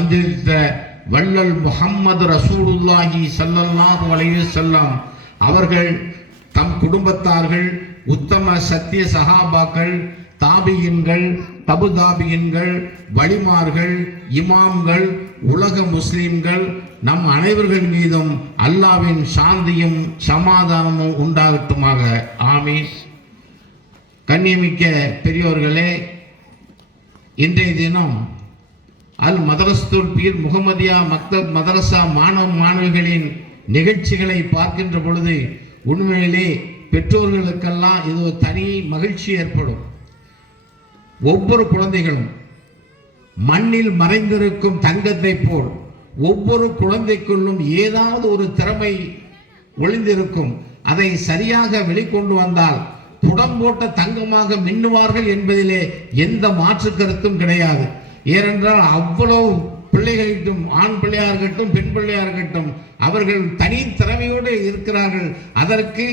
வந்திருந்த வள்ளல் முஹம்மது ரசூலுல்லாஹி ஸல்லல்லாஹு அலைஹி வஸல்லம் அவர்கள் தம் குடும்பத்தார்கள், உத்தம சத்திய சஹாபாக்கள், தாபியின்கள், தபு தாபியின்கள், வலிமார்கள், இமாம்கள், உலக முஸ்லிம்கள் நம் அனைவர்கள் மீதும் அல்லாஹ்வின் சாந்தியும் சமாதானமும் உண்டாகட்டுமாக. ஆமீன். கண்ணியமிக்க பெரியோர்களே, இன்றைய தினம் அல் மதரஸ்துல் பீர் முகமதியா மக்தப் மதரசா மாணவ மாணவிகளின் நிகழ்ச்சிகளை பார்க்கின்ற பொழுது உண்மையிலே பெற்றோர்களுக்கெல்லாம் இது ஒரு தனி மகிழ்ச்சி ஏற்படும். ஒவ்வொரு குழந்தைகளும் மண்ணில் மறைந்திருக்கும் தங்கத்தை போல் ஒவ்வொரு குழந்தைக்குள்ளும் ஏதாவது ஒரு திறமை ஒளிந்திருக்கும். அதை சரியாக வெளிக்கொண்டு வந்தால் புடம் போட்ட தங்கமாக மின்னுவார்கள் என்பதிலே எந்த மாற்று கருத்தும் கிடையாது. ஏனென்றால் அவ்வளவு பிள்ளைகளிட்டும், ஆண் பிள்ளையாக இருக்கட்டும், பெண் பிள்ளையாக இருக்கட்டும், அவர்கள் தனி திறமையோடு இருக்கிறார்கள். அதற்கு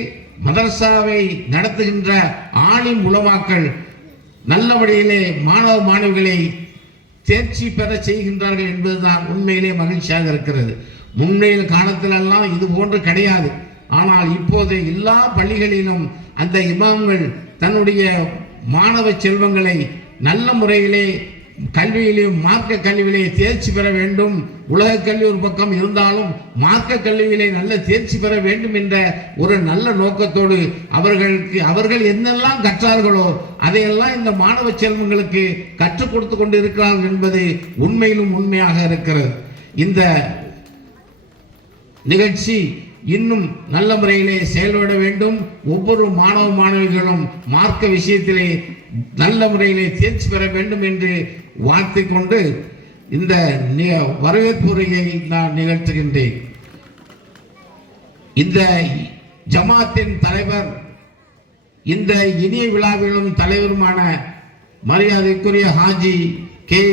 மதரசாவை நடத்துகின்ற ஆலிம் உலமாக்கள் நல்ல வழியிலே மாணவ மாணவிகளை தேர்ச்சி பெற செய்கின்றார்கள் என்பதுதான் உண்மையிலே மகிழ்ச்சியாக இருக்கிறது. முன்னைய காலத்திலெல்லாம் இது போன்று கிடையாது. ஆனால் இப்போது எல்லா பள்ளிகளிலும் அந்த இமாம்கள் தன்னுடைய மாணவ செல்வங்களை நல்ல முறையிலே கல்வியிலே, மார்க்க கல்வியிலே தேர்ச்சி பெற வேண்டும். உலக கல்வி ஒரு பக்கம் இருந்தாலும் மார்க்க கல்வியிலே நல்ல தேர்ச்சி பெற வேண்டும் என்ற ஒரு நல்ல நோக்கத்தோடு அவர்கள் என்னெல்லாம் கற்றார்களோ அதையெல்லாம் இந்த மாணவ செல்வங்களுக்கு கற்றுக் கொடுத்து கொண்டு இருக்கிறார்கள் என்பது உண்மையிலும் உண்மையாக இருக்கிறது. இந்த நிகழ்ச்சி இன்னும் நல்ல முறையிலே செயல்பட வேண்டும். ஒவ்வொரு மாணவ மாணவிகளும் மார்க்க விஷயத்திலே நல்ல முறையிலே தேர்ச்சி பெற வேண்டும் என்று வாழ்த்திக் கொண்டு இந்த வரவேற்புரையை நான் நிகழ்த்துகின்றேன். இந்த ஜமாத்தின் தலைவர், இந்த இனிய விழாவிலும் தலைவருமான மரியாதைக்குரிய ஹாஜி கே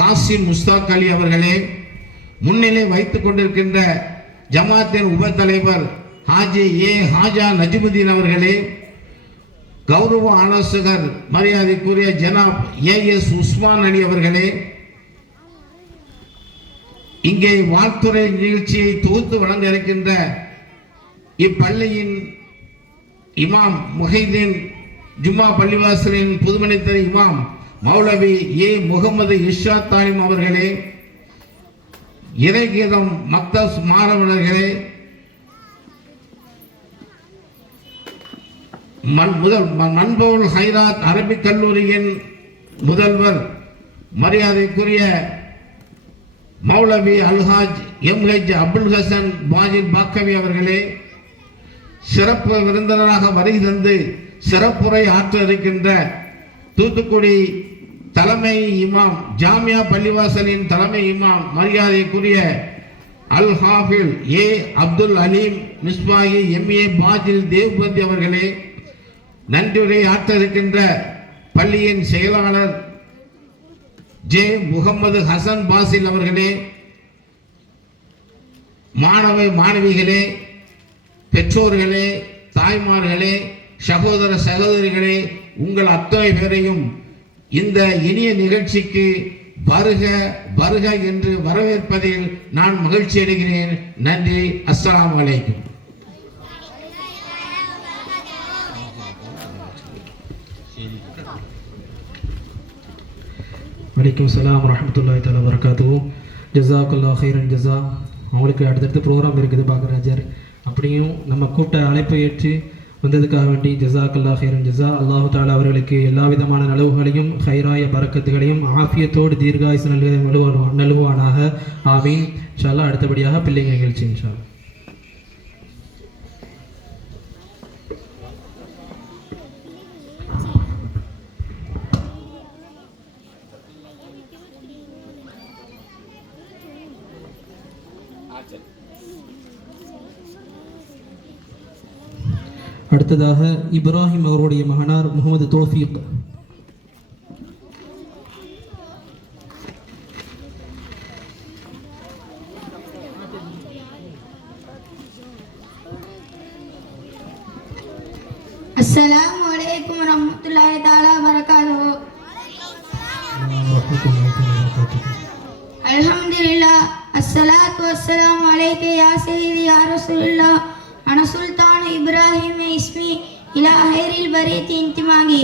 காசிம் முஸ்தாக் அலி அவர்களே, முன்னிலை வைத்துக் கொண்டிருக்கின்ற ஜமாத்தின் உப தலைவர் ஹாஜி ஏ ஹாஜா நஜ்முதீன் அவர்களே, கௌரவ ஆலோசகர் மரியாதைக்குரிய ஜனாப் ஏஎஸ் உஸ்மான் அலி அவர்களே, இங்கே வாழ்த்துறை நிகழ்ச்சியை தொகுத்து வழங்க இருக்கின்ற இப்பள்ளியின் இமாம் முஹைதீன் ஜும்மா பள்ளிவாசலின் புதுமனைத்தர இமாம் மௌலவி ஏ முகமது இர்ஷாத் தாலிம் அவர்களே, இறைகீதம் மக்தஸ் மாணவர்களே, மன்பவுல் ஹைராத் அரபிக் கல்லூரியின் முதல்வர் மரியாதைக்குரிய மௌலவி அல்ஹாஜ் எம்ஹெச் அபுல் ஹசன் பாஜில் பாக்கவி அவர்களே, சிறப்பு விருந்தினராக வருகை தந்து சிறப்புரை ஆற்ற இருக்கின்ற தூத்துக்குடி தலைமை இமாம், ஜாமியா பள்ளிவாசலின் தலைமை இமாம் மரியாதைக்குரிய அல் ஹாஃபில் ஏ அப்துல் அலீம் மிஸ்பாகி எம்ஏ பாஜில் தேவ்பந்தி அவர்களே, நன்றியுரை ஆற்ற இருக்கின்ற பள்ளியின் செயலாளர் ஜே முகமது ஹசன் பாசில் அவர்களே, மாணவ மாணவிகளே, பெற்றோர்களே, தாய்மார்களே, சகோதர சகோதரிகளே, உங்கள் அத்தனை பேரையும் இந்த இனிய நிகழ்ச்சிக்கு வருக வருக என்று வரவேற்பதில் நான் மகிழ்ச்சி அடைகிறேன். நன்றி. அஸ்ஸலாமு அலைக்கும். வலைக்கும் சலாம் வரஹ்மத்துல்லாஹி தஆலா வபரகாத்துஹு. ஜஸாக்கல்லாஹு ஹைரன் ஜஸா. அவங்களுக்கு அடுத்தடுத்து ப்ரோக்ராம் இருக்குது பாக்கராஜர். அப்படியும் நம்ம கூட்ட அழைப்பை ஏற்று வந்ததுக்காக வேண்டி ஜஸாக்கல்லாஹு ஹைரன் ஜஸா. அல்லாஹு தஆலா அவர்களுக்கு எல்லா விதமான நலவுகளையும் ஹைராய பரக்கத்துகளையும் ஆஃபியத்தோடு தீர்காயுசு நல்குவானாக. ஆமீன். இன்ஷா அல்லாஹ். அடுத்தபடியாக பிள்ளைங்க நிகழ்ச்சி இன்ஷா அல்லாஹ். அடுத்ததாக இப்ராஹிம் அவருடைய மகனார் முகமது தோஃபீக். அஸ்ஸலாமு அலைக்கும் வரஹ்மத்துல்லாஹி தஆலா வபரகாத்துஹு. அல்ஹம்துலில்லாஹ் அஸ்ஸலாத்து வஸ்ஸலாமு அலைக்க யா சய்யிதி யா ரசூலுல்லாஹ் அன சுல்தான் இப்ராஹிம் இஸ்மி இலா ஹைரில் பரீத் இன்திமாகி.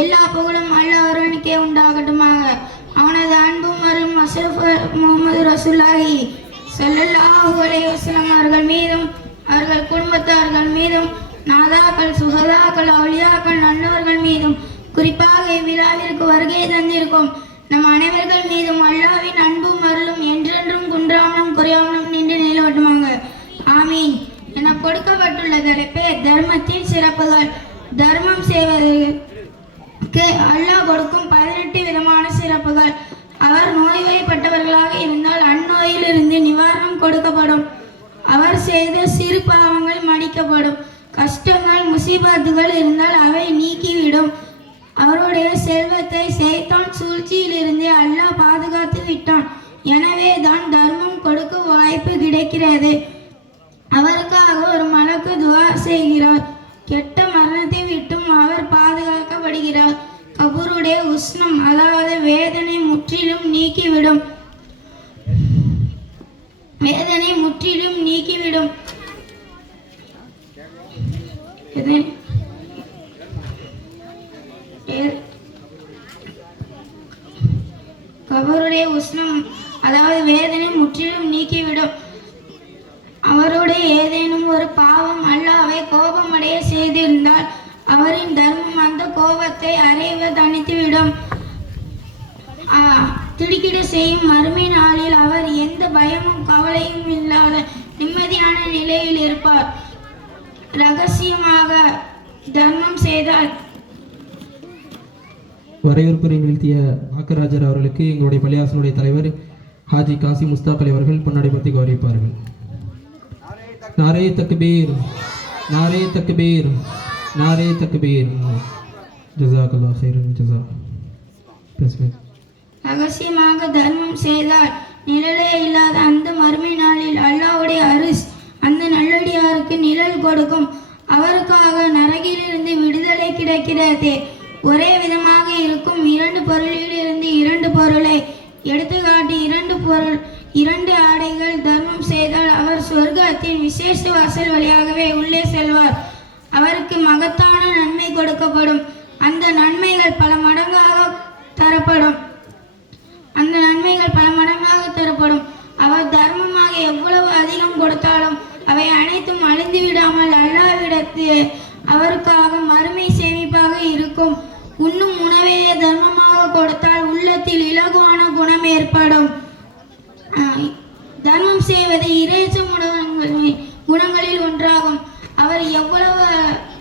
எல்லா புகழும் அல்லாஹ் ஒருவனுக்கே உண்டாகட்டுமாக. அவனது அன்பும் அருளும் அஷ்ரஃப் முஹம்மது ரசூலுல்லாஹி ஸல்லல்லாஹு அலைஹி வஸல்லம் அவர்கள் மீதும் அவர்கள் குடும்பத்தார்கள் மீதும் நாதாக்கள் சுகதாக்கள் அவுலியாக்கள் நல்லவர்கள் மீதும் குறிப்பாக இவ்விழாவிற்கு வருகை தந்திருக்கும் நம் அனைவர்கள் மீதும் அல்லாஹ்வின் அன்பும் அருளும் என்றென்றும் குன்றாமலும் குறையாமலும் நின்று நிலவட்டுமாக. ஆமீன். என கொடுக்கப்பட்டுள்ள தலைப்பே தர்மத்தின் சிறப்புகள். தர்மம் செய்வதற்கு அல்லாஹ் கொடுக்கும் 18 விதமான சிறப்புகள். அவர் நோய்வாய்ப்பட்டவர்களாக இருந்தால் அந்நோயிலிருந்து நிவாரணம் கொடுக்கப்படும். அவர் செய்த சிறு பாவங்கள் மன்னிக்கப்படும். கஷ்டங்கள் முசீபத்துகள் இருந்தால் அவை நீக்கிவிடும். அவருடைய செல்வத்தை சைத்தான் சூழ்ச்சியிலிருந்து அல்லாஹ் பாதுகாத்து விட்டான். எனவே தான் தர்மம் கொடுக்க வாய்ப்பு கிடைக்கிறது. அவருக்காக ஒரு மலக்கு துஆ செய்கிறார். கெட்ட மரணத்தை விட்டும் அவர் பாதுகாக்கப்படுகிறார். கபூருடைய உஷ்ணம் அதாவது வேதனை முற்றிலும் நீக்கிவிடும். வேதனை முற்றிலும் நீக்கிவிடும். கபருடைய உஷ்ணம் அதாவது வேதனை முற்றிலும் நீக்கிவிடும். அவருடைய ஏதேனும் ஒரு பாவம் அல்லாஹ்வை கோபமடைய செய்திருந்தால் அவரின் தர்மம் அந்த கோபத்தை அறைவ தணித்துவிடும். திடுக்கிட செய்யும் மறுமை நாளில் அவர் எந்த பயமும் கவலையும் இல்லாத நிம்மதியான நிலையில் இருப்பார். ரகசியமாக தர்மம் செய்தால் வரையறுப்புரை நிறுத்திய ஆக்கராஜர் அவர்களுக்கு எங்களுடைய பள்ளியாசனுடைய தலைவர் ஹாஜி காசி முஸ்தாக் அலி அவர்கள் பொன்னாடை பற்றி கௌரவிப்பார்கள். நாரே தக்பீர், நாரே தக்பீர், நாரே தக்பீர். ஜஸாக்கல்லாஹ் கைரன் ஜஸா. ரகசியமாக தர்மம் செய்தால் நிழலே இல்லாத அந்த மறுமை நாளில் அல்லாஹ்வுடைய அரிஸ் அந்த நல்லடியாருக்கு நிழல் கொடுக்கும். அவருக்காக நரகிலிருந்து விடுதலை கிடைக்கிறது. ஒரே விதமாக இருக்கும் 2 பொருளில் இருந்து 2 பொருளை எடுத்துக்காட்டி 2 ஆடைகள் தர்மம் செய்தால் அவர் சொர்க்கத்தின் விசேஷ வாசல் வழியாகவே உள்ளே செல்வார். அவருக்கு மகத்தான நன்மை கொடுக்கப்படும். அந்த நன்மைகள் பல மடங்காக தரப்படும். அவர் தர்மமாக எவ்வளவு அதிகம் கொடுத்தாலும் அவை அனைத்தும் அழிந்து விடாமல் அல்லாஹ்விடத்து அவருக்காக மறுமை சேமிப்பாக இருக்கும். உண்ணும் உணவே தர்மமாக கொடுத்தால் உள்ளத்தில் இலகுவான குணம் ஏற்படும். தர்மம் செய்வது இறைச்சம் குணங்களில் ஒன்றாகும். அவர் எவ்வளவு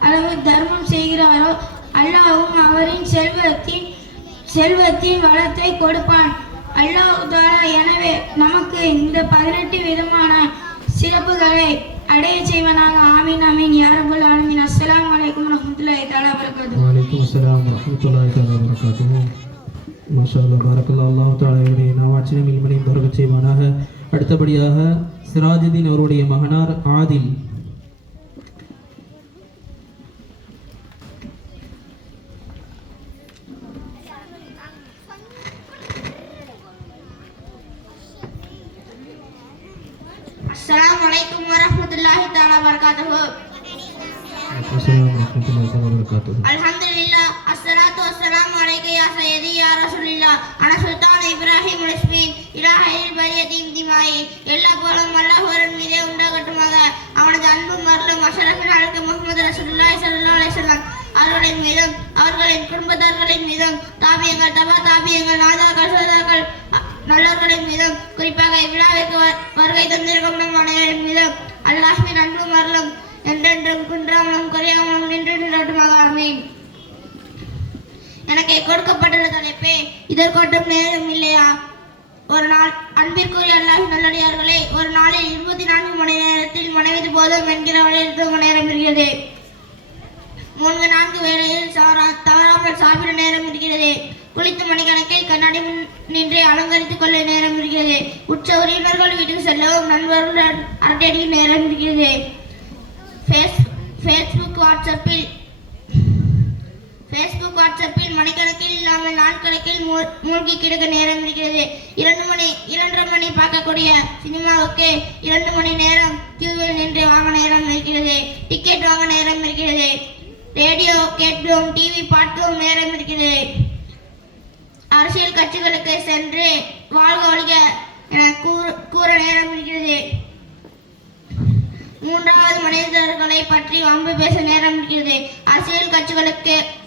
அளவு தர்மம் செய்கிறாரோ அல்லாஹ்வும் அவரின் செல்வத்தின் வளத்தை கொடுப்பான். அல்லாஹ் தஆலா எனவே நமக்கு இந்த 18 விதமான சிறப்புகளை அடைய செய்வனாக. ஆமீன் ஆமீன் யா ரப்பல் ஆலமீன். அஸ்ஸலாமு அலைக்கும் வரஹ்மத்துல்லாஹி தஆலா வபரகாத்துஹு. வ அலைக்கும் அஸ்ஸலாம் வரஹ்மத்துல்லாஹி தஆலா வபரகாத்துஹு. மாஷாஅல்லாஹ் பாரக்கல்லாஹு அல்லாஹ் தஆலா இவருடைய நவாச்சினம் இல்மனையும் பரக்கத் செய்வானாக. அடுத்தபடியாக சிராஜுதீன் அவருடைய மகனார் ஆதில். அஸ்ஸலாமு அலைக்கும் வரஹ்மத்துல்லாஹி தஆலா வபரகாத்துஹு. அஸ்ஸலாமு வரஹ்மத்துல்லாஹி தஆலா வபரகாத்துஹு. அல்ஹம்துலில்லாஹ் அஸ்ஸலாத்து வஸ்ஸலாமு அலைக்க யா சய்யிதி யா ரசூலுல்லாஹ் அன சுல்தான் இப்ராஹிம் இஸ்மி இலா ஹைரில் பரீத் இன்திமாகி. எல்லா புகழும் அல்லாஹ் ஒருவன் மீதே உண்டாகட்டுமாக. அவனது அன்பும் அருளும் அஷ்ரஃபுல் ஹல்கி முஹம்மது ரசூலுல்லாஹி ஸல்லல்லாஹு அலைஹி வஸல்லம் அவர்களின் மீதும் அவர்களின் குடும்பத்தார்களின் மீதும் தாபியங்கள் தபா தாபியங்கள் நாதாக்கள் சுகதாக்கள் நல்லவர்களின் மீதும் குறிப்பாக இவ்விழாவிற்கு வருகை தந்திருக்கும் நம் அனைவரின் மீதும் அல்லாஹ்வின் அன்பும் அருளும் என்றென்றும் குன்றாமலும் குறையாமலும் நின்று நிலவட்டுமாக. ஆமீன். எனக்கு கொடுக்கப்பட்டுள்ள தலைப்பே இதற்கொட்டும் நேரம் இல்லையா. ஒரு நாள் அன்பிற்குரிய அல்லாஹ்வின் நல்லடியார்களே, ஒரு நாளில் 24 மணி நேரத்தில் மனைவி போதும் என்கிற வழியில் நேரம் இருக்கிறது. 3-4 வேளையில் தவறாமல் சாப்பிட நேரம் இருக்கிறது. குளித்து மணிக்கணக்கில் கண்ணாடி முன் நின்று அலங்கரித்துக் கொள்ள நேரம் இருக்கிறது. உற்ற உறவினர்கள் வீட்டுக்கு செல்லவும் நண்பர்களுடன் அரட்டடிக்கு நேரம் இருக்கிறது. ஃபேஸ்புக் வாட்ஸ்அப்பில் மணிக்கணக்கில் இல்லாமல் நாட்கணக்கில் மூழ்கி கிடக்க நேரம் இருக்கிறது. 2:30 மணி பார்க்கக்கூடிய சினிமாவுக்கு 2 மணி நேரம் கியூவில் நின்று வாங்க நேரம் இருக்கிறது. டிக்கெட் வாங்க நேரம் இருக்கிறது. ரேடியோ கேட்கவும் டிவி பார்க்கவும் நேரம் இருக்கிறது. அரசியல் கட்சிகளுக்கு சென்று வாழ்க ஒழிக என கூற நேரம் இருக்கிறது. மூன்றாவது மனிதர்களை பற்றி வம்பு பேச நேரம் இருக்கிறது.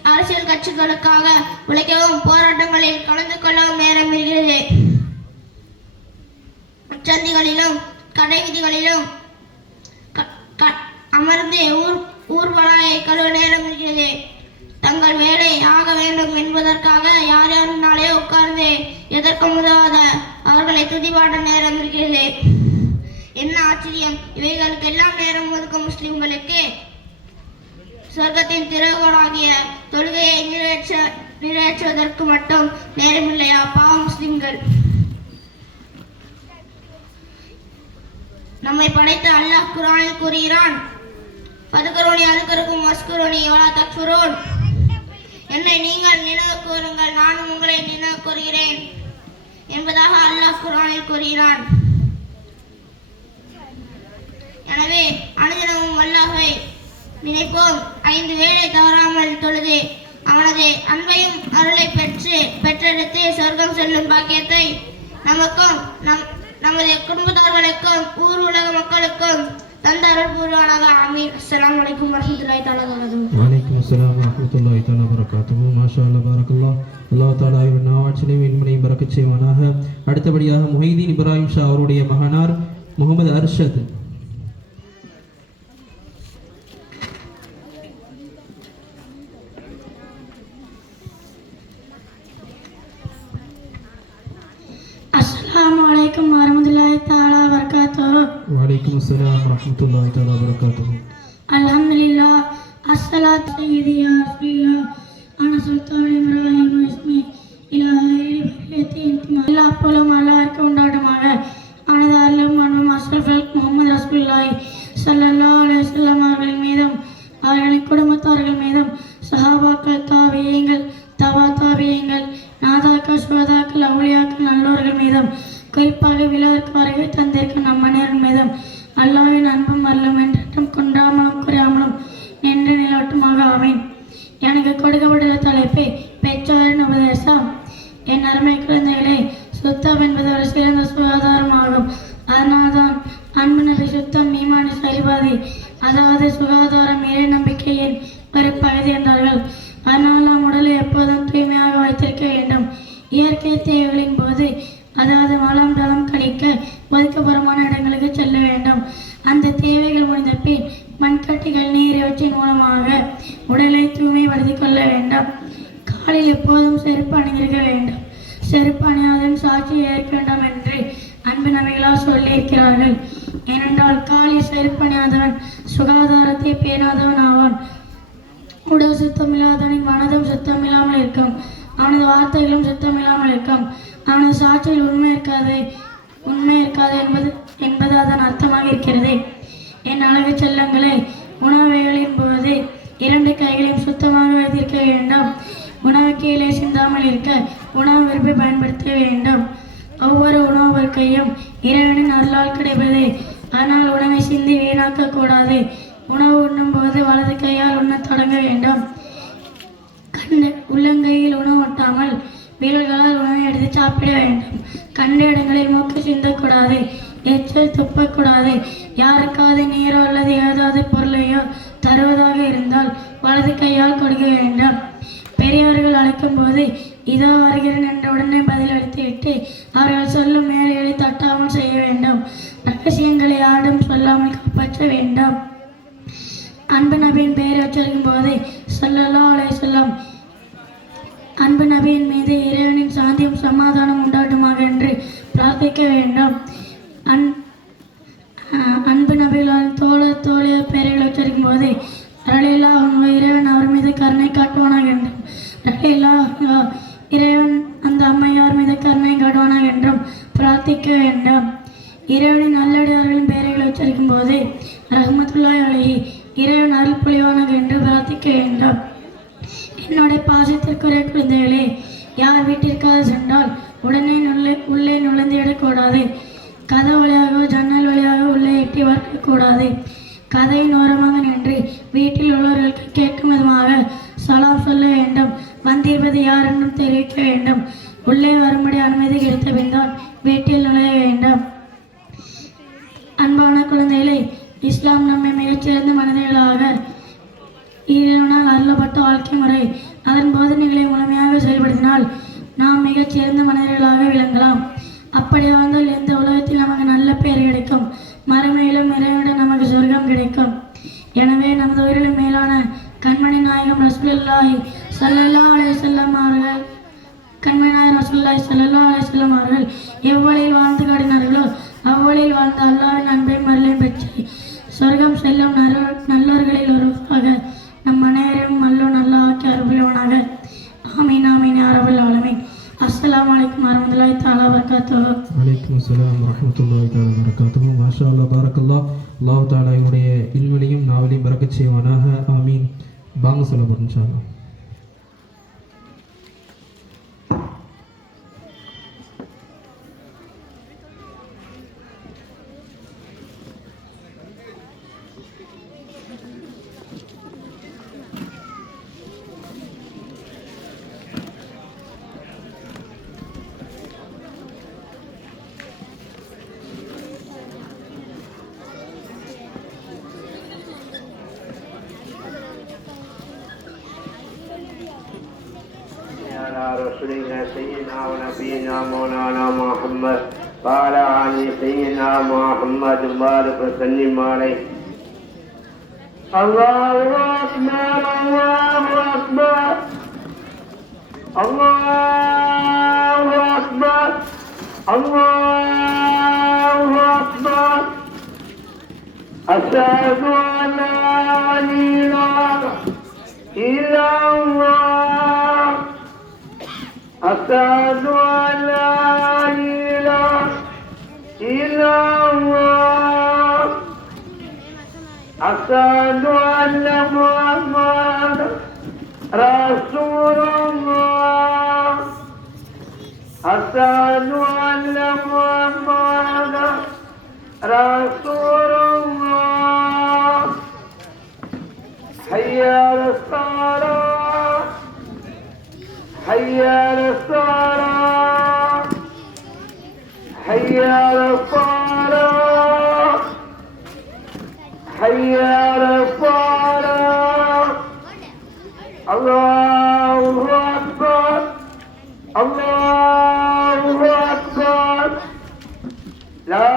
அரசியல் கட்சிகளுக்காக உழைக்கவும் போராட்டங்களில் கலந்து கொள்ளவும் நேரம் இருக்கிறது. சந்திகளிலும் கடை வீதிகளிலும் அமர்ந்து ஊர்வலாயை கழுவ நேரம் இருக்கிறது. தங்கள் வேலை ஆக வேண்டும் என்பதற்காக யார் யாருனாலே உட்கார்ந்து எதற்கும் உதவாத அவர்களை துதிபாட நேரம் இருக்கிறது. என்ன ஆச்சரியம்! இவைகளுக்கெல்லாம் நேரம் ஒதுக்கும் முஸ்லிம்களுக்கு சொர்க்கத்தின் திறவுகோலாகிய தொழுகையை நிறைவேற்றுவதற்கு மட்டும் நேரமில்லையா? பாவம் முஸ்லிம்கள்! நம்மை படைத்த அல்லாஹ் குர்ஆனில் கூறுகிறான், ஃபதுகுரூனி அதுகுருக்கும் வஸ்குரூனி வலா தக்ஃபுரூன். என்னை நீங்கள் நினைவு கூறுங்கள், நானும் உங்களை நினைவு கூறுகிறேன் என்பதாக அல்லாஹ் குர்ஆனில் கூறுகிறான். எனவே அனுதினமும் அல்லாஹ்வை நினைப்போம். 5 வேளை தவறாமல் தொழுது அவனது அன்பையும் அருளை பெற்றெடுத்து சொர்க்கம் செல்லும் பாக்கியத்தை நமக்கும் நமது குடும்பத்தார்களுக்கும் ஊர் உலக மக்களுக்கும் தந்த அருள் புரிவானாக. ஆமீன். அஸ்ஸலாமு அலைக்கும் வரஹ்மத்துல்லாஹி தஆலா வபரகாத்துஹு. வலைக்கும் அஸ்ஸலாம் வரஹ்மத்துல்லாஹி தஆலா வபரகாத்துஹு. மாஷா அல்லாஹ், பாரக்கல்லாஹ். அல்லாஹ் தஆலா இவன் நாவாட்சினையும் இன்மனையும் பரக்கச் செய்வானாக. அடுத்தபடியாக முஹைதீன் இப்ராஹிம் ஷா அவருடைய மகனார் முகமது அர்ஷத். அஸ்ஸலாமு அலைக்கும் வரஹ்மத்துல்லாஹி தஆலா வபரகாத்துஹு. வலைக்கும் அஸ்ஸலாம் வரஹ்மத்துல்லாஹி தஆலா வபரகாத்துஹு. அல்ஹம்துலில்லாஹ் அஸ்ஸலாத்து சய்யிதி யா ரசூலில்லாஹ் அன சுல்தான் இப்ராஹிம் இஸ்மி இலாஹி பரியத்தி இன்திமா. எல்லா புகழும் அல்லாஹ்வுக்கு உண்டாடுமாக. அவனது அருளும் அன்பும் அஸ்ரஃபுல் முஹம்மது ரசூலுல்லாஹி ஸல்லல்லாஹு அலைஹி வஸல்லம் அவர்கள் மீதும் அவர்களின் குடும்பத்தார்கள் மீதும் சஹாபாக்கள், தாபியீங்கள், தாபியீங்கள், நாதாக்கள், சுஹதாக்கள், அவுலியாக்கள், நல்லோர்கள் மீதும் குறிப்பாக விழாவிற்கு வருகை தந்திருக்கும் நம் அனைவரின் மீதும் அல்லாஹ்வின் அன்பும் அருளும் என்றும் குன்றாமலும் குறையாமலும் நின்று நிலவட்டுமாக. ஆமீன். எனக்கு கொடுக்கப்பட்டுள்ள தலைப்பு பெற்றோரின் உபதேசம். என் அருமை குழந்தைகளே, சுத்தம் என்பது ஒரு சிறந்த சுகாதாரமாகும். அதனால்தான் அன்பு நபி சுத்தம் ஈமானி சரிபாதி, அதாவது சுகாதாரம் இறை நம்பிக்கையின் ஒரு பகுதி என்றார்கள். அதனால் நாம் உடலை எப்போதும் தூய்மையாக வைத்திருக்க வேண்டும். இயற்கை தேவைகளின் போது, அதாவது மலம் தளம் கழிக்க ஒதுக்கப்புறமான இடங்களுக்கு செல்ல வேண்டும். அந்த தேவைகள் முடிந்த பின் மண்கட்டிகள் நீர் இவற்றின் மூலமாக உடலை தூய்மைப்படுத்திக் கொள்ள வேண்டும். காலில் எப்போதும் செருப்பு அணிந்திருக்க வேண்டும். செருப்பு அணியாதன் சாட்சி ஏற்க வேண்டாம் என்று அன்பு நபிகளால் சொல்லியிருக்கிறார்கள். ஏனென்றால் காலில் செருப்பு அணியாதவன் சுகாதாரத்தை பேணாதவன் ஆவான். உடல் சுத்தமில்லாதவனின் மனதும் சுத்தமில்லாமல் இருக்கும். அவனது வார்த்தைகளும் சுத்தமில்லாமல் இருக்கும். அவனது சாட்சியில் உண்மை இருக்காது என்பது அதன் அர்த்தமாக இருக்கிறது. என் அழகு செல்லங்களே, உணவுகளின் போது 2 கைகளையும் சுத்தமாக வைத்திருக்க வேண்டும். உணவு கீழே சிந்தாமல் இருக்க உணவு விருப்பை பயன்படுத்த வேண்டும். ஒவ்வொரு உணவு பொருட்கையும் இறைவனின் அருளால் கிடைப்பது. ஆனால் உணவை சிந்தி வீணாக்க கூடாது. உணவு உண்ணும் போது வலது கையால் உண்ணத் தொடங்க வேண்டும். உள்ளங்கையில் உணவு ஒட்டாமல் விரல்களால் உணவை எடுத்து சாப்பிட வேண்டும். கண்ட இடங்களில் மூக்கு சிந்தக்கூடாது. எச்சில் துப்பக்கூடாது. யாருக்காவது நீரோ அல்லது ஏதாவது பொருளையோ தருவதாக இருந்தால் வலது கையால் கொடுக்க வேண்டும். பெரியவர்கள் அழைக்கும் போது இதோ வருகிறேன் என்ற உடனே பதிலளித்துவிட்டு அவர்கள் சொல்லும் மேலைகளை தட்டாமல் செய்ய வேண்டும். ரகசியங்களை யாரும் சொல்லாமல் காப்பாற்ற வேண்டும். அன்பு நபியின் பெயரை உச்சரிக்கும் போது ஸல்லல்லாஹு அலைஹி வஸல்லம் அன்பு நபியின் மீது இறைவனின் சாந்தியும் சமாதானம் உண்டாட்டுமாக என்று பிரார்த்திக்க வேண்டும். அன்பு நபிகளின் தோழியர் பெயர்களை உச்சரிக்கும் போது ரலிலா இறைவன் அவர் மீது கருணை காட்டுவானாக என்றும், ரலிலா இறைவன் அந்த அம்மையார் மீது கருணை காட்டுவானாக என்றும் பிரார்த்திக்க வேண்டும். இறைவனின் நல்லடியார்களின் பெயர்களை உச்சரிக்கும் போது ரஹ்மத்துல்லாஹி அலைஹி இறைவன் அருள் பொழிவானாக என்று பிரார்த்திக்க வேண்டும். என்னுடைய பாசத்திற்குரிய குழந்தைகளே, யார் வீட்டிற்காக சென்றால் உடனே உள்ளே நுழைந்து விடக்கூடாது. கதவு வழியாக ஜன்னல் வழியாக உள்ளே எட்டி வரக்கூடாது. கதையின் ஓரமாக நின்று வீட்டில் உள்ளவர்களுக்கு கேட்கும் விதமாக சலாம் சொல்ல வேண்டும். வந்திருப்பது யார் என்றும் தெரிவிக்க வேண்டும். உள்ளே வரும்படி அனுமதி கிடைத்த பின்தான் வீட்டில் நுழைய வேண்டும். அன்பான குழந்தைகளே, இஸ்லாம் நம்மை மிகச்சிறந்த மனிதர்களாக இறைவனால் அருளப்பட்ட வாழ்க்கை முறை. அதன் போதனைகளை முழுமையாக செயல்படுத்தினால் நாம் மிகச்சிறந்த மனிதர்களாக விளங்கலாம். அப்படி வாழ்ந்தால் எந்த உலகத்தில் நமக்கு நல்ல பெயர் கிடைக்கும், மறுமையிலும் இறைவனிடம் நமக்கு சொர்க்கம் கிடைக்கும். எனவே நமது உயிரிலும் மேலான கண்மணி நாயகம் ரசூலுல்லாஹி ஸல்லல்லாஹு அலைஹி வஸல்லம் அவர்கள் எவ்வழியில் வாழ்ந்து காட்டினார்களோ அவ்வழியில் வாழ்ந்த அல்லாஹ்வின் அன்பை மருளையும் பெற்று சொர்க்கம் செல்லும் நல்லவர்களில் ஒருவராக நம் அனைவரையும் நல்ல ஆக்கி அருள்புரிவானாக. ஆமீன் ஆமீன் யா ரப்பல் ஆலமீன். அஸ்ஸலாமு அலைக்கும் வரஹ்மத்துல்லாஹி தஆலா வபரகாத்துஹு. வலைக்கும் அஸ்ஸலாம் வரஹ்மத்துல்லாஹி தஆலா வபரகாத்துஹு. மாஷா அல்லாஹ் பாரக்கல்லாஹ். அல்லாஹ் தஆலா இவருடைய இல்மிலையும் நாவலையும் பரக்கத் செய்வானாக. ஆமீன். பாங்க சொல்லப்படும் இன்ஷா அல்லாஹ். رسولنا سيدنا ونبينا مولانا محمد وعلى آل سيدنا محمد بارك وسلم عليه. الله أكبر الله أكبر الله أكبر الله أكبر. أشهد أن لا إله إلا الله أشهد أن لا إله إلا الله أشهد أن محمدا رسول الله أشهد أن محمدا رسول الله. حي على الصلاة حي على الصلاة حي على الصلاة حي على الصلاة. الله أكبر الله أكبر. لا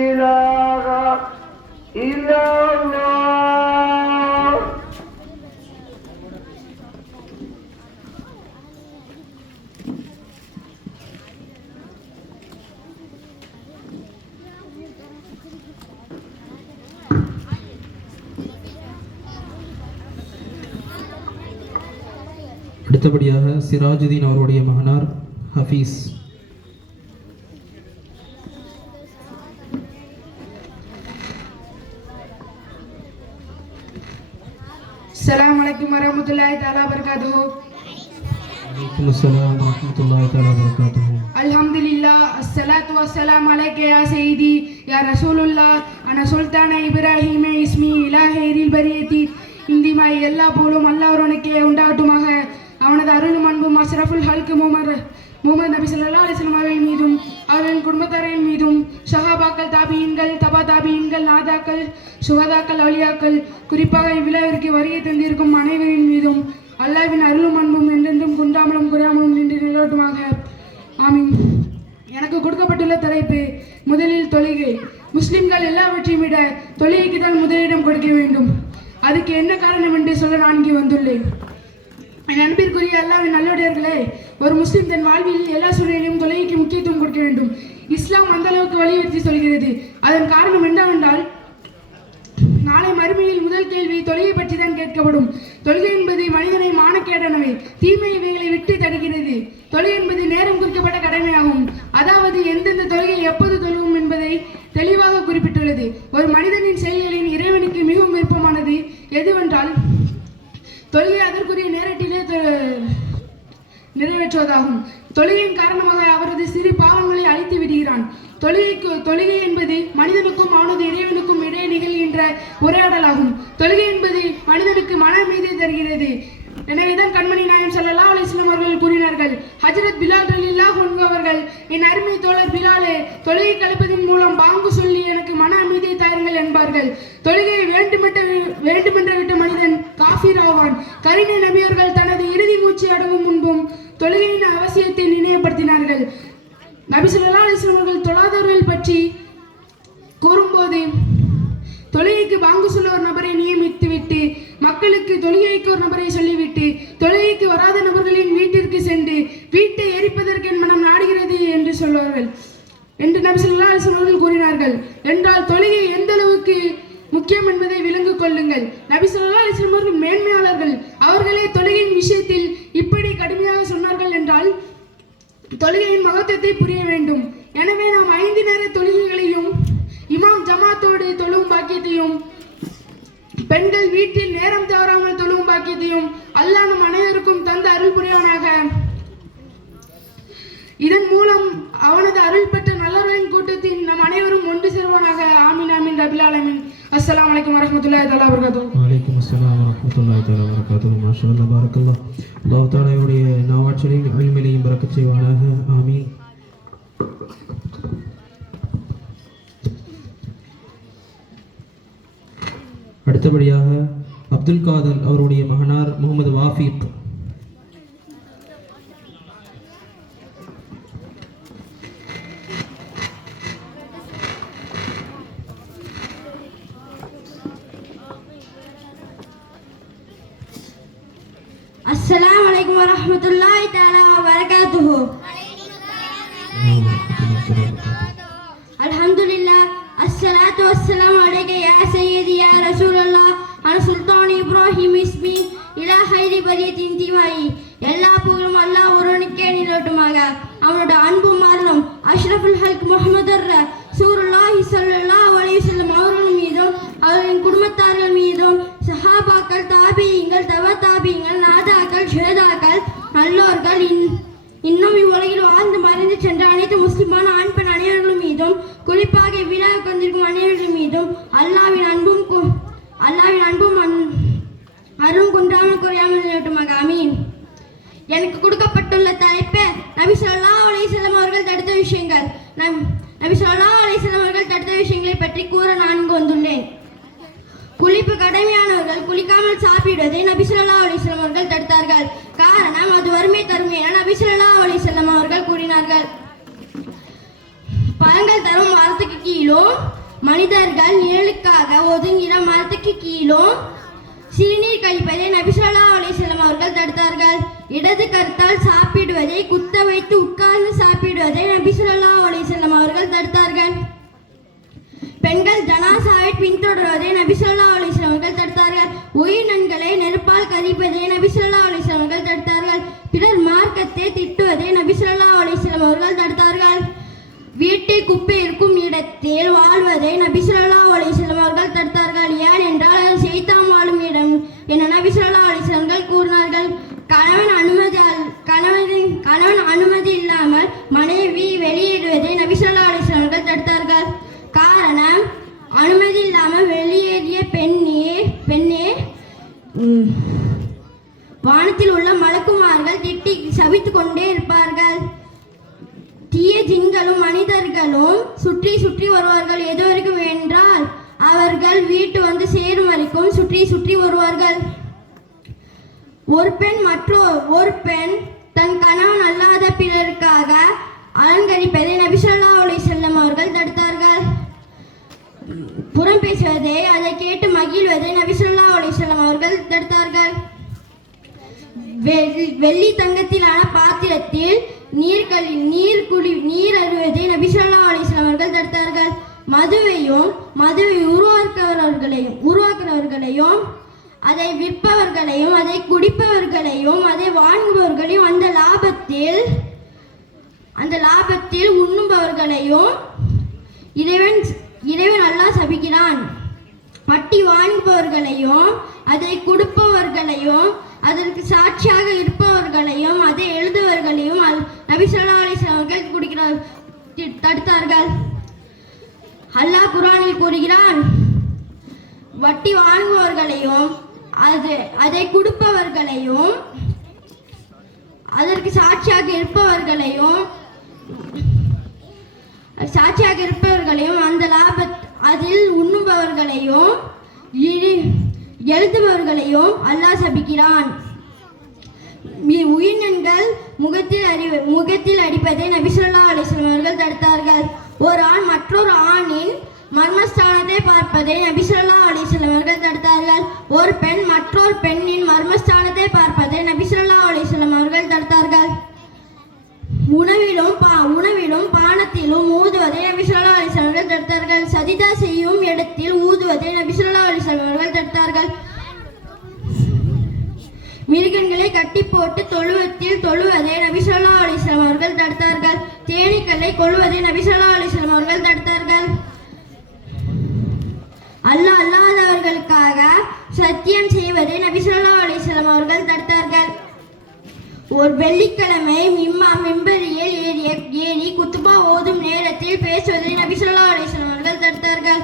إله إلا الله. அடுத்தபடியாக சிராஜுதீன் அவருடைய மகனார் ஹஃபீஸ். السلام عليكم ورحمة الله تعالى وبركاته. வலைக்கும் அஸ்ஸலாம் வரஹ்மத்துல்லாஹி தஆலா வபரகாத்துஹு. الحمد لله الصلاة والسلام عليك يا سيدي يا رسول الله أنا سلطان إبراهيم اسمي إلى خير البرية. இந்திமா எல்லா போலும் அல்லாஹ்வுக்கே உண்டாகட்டுமாக. அவனது அருளும் அன்பும் அஷ்ரஃபுல் ஹல்க் முஹம்மது நபி ஸல்லல்லாஹு அலைஹி வஸல்லம் அவர்கள் மீதும் அவர்களின் குடும்பத்தாரின் மீதும் ஷஹாபாக்கள் தாபியீன்கள் தபா தாபியீன்கள் நாதாக்கள் சுஹதாக்கள் அலியாக்கள் குறிப்பாக இவ்விழாவிற்கு வருகை தந்திருக்கும் அனைவரின் மீதும் அல்லாஹ்வின் அருளும் அன்பும் என்றென்றும் குன்றாமலும் குறையாமலும் நின்று நிலவட்டுமாக. ஆமீன். எனக்கு கொடுக்கப்பட்டுள்ள தலைப்பு முதலில் தொழுகை. முஸ்லிம்கள் எல்லாவற்றையும் விட தொழுகைக்கு தான் முதலிடம் கொடுக்க வேண்டும். அதுக்கு என்ன காரணம் என்று சொல்ல நான் இங்கே வந்துள்ளேன். என் அன்பிற்குரிய அல்லாஹ்வின் நல்லடியார்களே, ஒரு முஸ்லிம் தன் வாழ்வில் எல்லா சூழ்நிலையும் தொழுகைக்கு முக்கியத்துவம் கொடுக்க வேண்டும். இஸ்லாம் அந்த அளவுக்கு வலியுறுத்தி சொல்கிறது. அதன் காரணம் என்னவென்றால், நாளை மறுமையில் முதல் கேள்வி தொழுகை பற்றி தான் கேட்கப்படும். தொழுகை என்பது மனிதனை மானக்கேடானவை, தீமை இவைகளை விட்டு தடுக்கிறது. தொழுகை என்பது நேரம் குறிக்கப்பட்ட கடமையாகும். அதாவது எந்தெந்த தொழுகை எப்போது தொழுவும் என்பதை தெளிவாக குறிப்பிட்டுள்ளது. ஒரு மனிதனின் செயல்களின் இறைவனுக்கு மிகவும் விருப்பமானது எதுவென்றால் தொழுகை அதற்குரிய நேரத்திலே நிறைவேற்றுவதாகும். தொழுகையின் காரணமாக அவரது சிறு பாவங்களை அழித்து விடுகிறான். தொழுகை என்பது மனிதனுக்கும் அவனது இறைவனுக்கும் இடையே நிகழ்கின்ற உரையாடலாகும். தொழுகை என்பது மனிதனுக்கு மன அமைதியை தருகிறது. எனவேதான் கண்மணி நாயம் ஸல்லல்லாஹு அலைஹி வஸல்லம் அவர்கள் கூறினார்கள், ஹஜ்ரத் பிலால் ரலியல்லாஹு அன்ஹு அவர்கள், என் அருமை தோழர் பிலாலே, தொழுகை கலைப்பதன் மூலம் பாங்கு சொல்லி எனக்கு மன அமைதியை தாருங்கள் என்பார்கள். தொழுகையை வேண்டுமென்ற விட்ட மனிதன் காஃபிர் ஆவான். கரீன நபி அவர்கள் தனது இறுதி மூச்சு அடங்கும் முன்பும் தொழுகையின் அவசியத்தை நினைவுபடுத்தினார்கள். நபி ஸல்லல்லாஹு அலைஹி வஸல்லம் அவர்கள் தொழாதவர்கள் பற்றி கூறும்போது, தொழுகைக்கு பாங்கு சொல்ல ஒரு நபரை நியமித்துவிட்டு மக்களுக்கு தொழுகைக்கு ஒரு நபரை சொல்லிவிட்டு தொழுகைக்கு வராத நபர்களின் வீட்டிற்கு சென்று வீட்டை எரிப்பதற்கு என் மனம் நாடுகிறது என்று சொல்வார்கள் என்று நபி ஸல்லல்லாஹு அலைஹி வஸல்லம் அவர்கள் கூறினார்கள். என்றால் தொழுகை எந்த அளவுக்கு முக்கியம் என்பதை விளங்கிக் கொள்ளுங்கள். நபி ஸல்லல்லாஹு அலைஹி வஸல்லம் அவர்கள் மேன்மையாளர்கள். அவர்களே தொழுகையின் விஷயத்தில் இப்படி கடுமையாக சொன்னார்கள் என்றால் தொழுகையின் மகத்துவத்தை புரிய வேண்டும். எனவே நாம் 5 நேர தொழுகைகளையும் இமாம் ஜமாத்தோடு தொழும் பாக்கியத்தையும், பெண்கள் வீட்டில் நேரம் தவறாமல் தொழும் பாக்கியத்தையும் அல்லாஹ் நம் அனைவருக்கும் தந்த அருள் புரிவானாக. இதன் மூலம் அவனது அருள் பெற்ற நல்லவர்களின் கூட்டத்தில் நம் அனைவரும் ஒன்று சேர்வானாக. ஆமீன் ஆமீன் ரபில் ஆலமீன். அஸ்ஸலாமு அலைக்கும் வரஹ்மத்துல்லாஹி தஆலா வபரகாத்துஹு. வலைக்கும் அஸ்ஸலாம் வரஹ்மத்துல்லாஹி தஆலா வபரகாத்துஹு. மாஷாஅல்லாஹ் பாரக்கல்லாஹ். அல்லாஹ் தஆலாவுடைய நாவாற்றலையும் இல்மிலையும் பரக்கத் செய்வானாக. ஆமீன். அடுத்தபடியாக அப்துல் காதர் அவருடைய மகனார் முகமது வாஃபீக். அஸ்ஸலாமு அலைக்கும் வரஹ்மத்துல்லாஹி தஆலா வபரகாத்துஹு. அல்ஹம்துலில்லாஹ், அஸ்ஸலாத்து வஸ்ஸலாமு அலைக யா சய்யிதி யா ரசூலல்லாஹ், அன சுல்தான் இப்ராஹிம் இஸ்மி இலா ஹைரி பரியத்தின் தீமாயி. எல்லா புகழும் அல்லாஹ் ஒருவனுக்கே நிலவட்டுமாக. அவனோட அன்பும் மரணம் அஷ்ரஃபுல் ஹல்க் முஹம்மது ரசூலுல்லாஹி ஸல்லல்லாஹு அலைஹி வஸல்லம் அவர்கள் மீதும் அவர்களின் குடும்பத்தார்கள் மீதும் சஹாபாக்கள், தாபியீங்கள், தவ தாபியீங்கள், நாதாக்கள், ஷுஹதாக்கள், நல்லோர்கள், இன்னும் இவ்வுலகில் வாழ்ந்து மறைந்து சென்ற அனைத்து முஸ்லிமான ஆண் பெண் அனைவர்கள் மீதும், குறிப்பாக விழா கொண்டிருக்கும் அனைவர்கள் மீதும் அல்லாஹ்வின் அன்பும் அருளும் குன்றாமல் குறையாமல் நிலவட்டுமாக. ஆமீன். எனக்கு கொடுக்கப்பட்டுள்ள தலைப்பு நபி ஸல்லல்லாஹு அலைஹி வஸல்லம் அவர்கள் தடுத்த விஷயங்கள். நபி ஸல்லல்லாஹு அலைஹி வஸல்லம் அவர்கள் தடுத்த விஷயங்களை பற்றி கூற நான் இங்கு வந்துள்ளேன். குளிப்பு கடமையானவர்கள் குளிக்காமல் சாப்பிடுவதை நபி ஸல்லல்லாஹு அலைஹி வஸல்லம் அவர்கள் தடுத்தார்கள். காரணம் அது வறுமை தரும் என நபி ஸல்லல்லாஹு அலைஹி வஸல்லம் அவர்கள் கூறினார்கள். பழங்கள் தரும் மரத்துக்கு கீழும், மனிதர்கள் நிழலுக்காக ஒதுங்கிற மரத்துக்கு கீழும் சிறுநீர் கழிப்பதை நபி ஸல்லல்லாஹு அலைஹி வஸல்லம் அவர்கள் தடுத்தார்கள். இடது கருத்தால் சாப்பிடுவதை, குத்த வைத்து உட்கார்ந்து சாப்பிடுவதை நபி ஸல்லல்லாஹு அலைஹி வஸல்லம் அவர்கள் தடுத்தார்கள். பெண்கள் ஜனாசாவை பின்தொடர்வதை நபி ஸல்லல்லாஹு அலைஹி வஸல்லம் அவர்கள் தடுத்தார்கள். உயிரினங்களை நெருப்பால் கரிப்பதை நபி ஸல்லல்லாஹு அலைஹி வஸல்லம் அவர்கள் தடுத்தார்கள். பிறர் மார்க்கத்தை திட்டுவதை நபி ஸல்லல்லாஹு அலைஹி வஸல்லம் அவர்கள் தடுத்தார்கள். வீட்டை குப்பை இருக்கும் இடத்தில் வாழ்வதை நபி ஸல்லல்லாஹு அலைஹி வஸல்லம் அவர்கள் தடுத்தார்கள். ஏன் என்றால் அது ஷைத்தான் வாழும் இடம் என நபி ஸல்லல்லாஹு அலைஹி வஸல்லம் அவர்கள் கூறினார்கள். கணவன் அனுமதி இல்லாமல் மனைவி வெளியேறுவதை நபி ஸல்லல்லாஹு அலைஹி வஸல்லம் அவர்கள் தடுத்தார்கள். காரணம், அனுமதி இல்லாமல் வெளியேறிய பெண்ணே வானத்தில் உள்ள மலக்குமார்கள் திட்டி சபித்துக் கொண்டே இருப்பார்கள். தீய ஜின்களும் மனிதர்களும் சுற்றி சுற்றி வருவார்கள். எது வரைக்கும் என்றால் அவர்கள் வீட்டு வந்து சேரும் வரைக்கும் சுற்றி சுற்றி வருவார்கள். ஒரு பெண் தன் கணவன் அல்லாத பிறருக்காக அலங்கரிப்பதை நபி ஸல்லல்லாஹு அலைஹி வஸல்லம் அவர்கள் தடுத்தார்கள். புறம் பேசுவதை, அதை கேட்டு மகிழ்வதை நபி ஸல்லல்லாஹு அலைஹி வஸல்லம் அவர்கள் தடுத்தார்கள். வெள்ளி தங்கத்திலான பாத்திரத்தில் நீர் அருவதை நபி ஸல்லல்லாஹு அலைஹி வஸல்லம் அவர்கள் தடுத்தார்கள். மதுவை உருவாக்குறவர்களையும் அதை விற்பவர்களையும் அதை குடிப்பவர்களையும் அதை வாங்குபவர்களையும் அந்த லாபத்தில் உண்ணுபவர்களையும் இறைவன் அல்லாஹ் சபிக்கிறான். வட்டி வாங்குபவர்களையும் அதை கொடுப்பவர்களையும் அதற்கு சாட்சியாக இருப்பவர்களையும் அதை எழுதுவர்களையும் நபி ஸல்லல்லாஹு அலைஹி வஸல்லம் அவர்கள் தடுத்தார்கள். அல்லாஹ் குர்ஆனில் கூறுகிறான், வட்டி வாங்குபவர்களையும் அதை கொடுப்பவர்களையும் அதற்கு சாட்சியாக இருப்பவர்களையும் அந்த அதில் உண்ணுபவர்களையும் எழுதுபவர்களையும் அல்லாஹ் சபிக்கிறான். உயிரினங்கள் முகத்தில் அடிப்பதை நபி ஸல்லல்லாஹு அலைஹி வஸல்லம் அவர்கள் தடுத்தார்கள். ஒரு ஆண் மற்றொரு ஆணின் மர்மஸ்தானத்தை பார்ப்பதை நபி ஸல்லல்லாஹு அலைஹி வஸல்லம் அவர்கள் தடுத்தார்கள். ஒரு பெண் மற்றொரு பெண்ணின் மர்மஸ்தானத்தை பார்ப்பதை நபி ஸல்லல்லாஹு அலைஹி வஸல்லம் அவர்கள் தடுத்தார்கள். உணவிலும் பானத்திலும் ஊதுவதை நபி ஸல்லல்லாஹு அலைஹி வஸல்லம் அவர்கள் தடுத்தார்கள். சஜிதா செய்யும் இடத்தில் ஊதுவதை நபி ஸல்லல்லாஹு அலைஹி வஸல்லம் அவர்கள் தடுத்தார்கள். மிருகங்களை கட்டி போட்டு தொழுவதை நபி ஸல்லல்லாஹு அலைஹி வஸல்லம் அவர்கள் தடுத்தார்கள். தேனீக்களை கொல்வதை நபி ஸல்லல்லாஹு அலைஹி வஸல்லம் அவர்கள் தடுத்தார்கள். அல்லாஹ் அல்லாதவர்களுக்காக சத்தியம் செய்வதை நபி ஸல்லல்லாஹு அலைஹி வஸல்லம் அவர்கள் தடுத்தார்கள். ஒரு வெள்ளிக்கிழமை மிம்பரில் ஏறி குத்துபா ஓதும் நேரத்தில் பேசுவதை நபி ஸல்லல்லாஹு அலைஹி வஸல்லம் அவர்கள் தடுத்தார்கள்.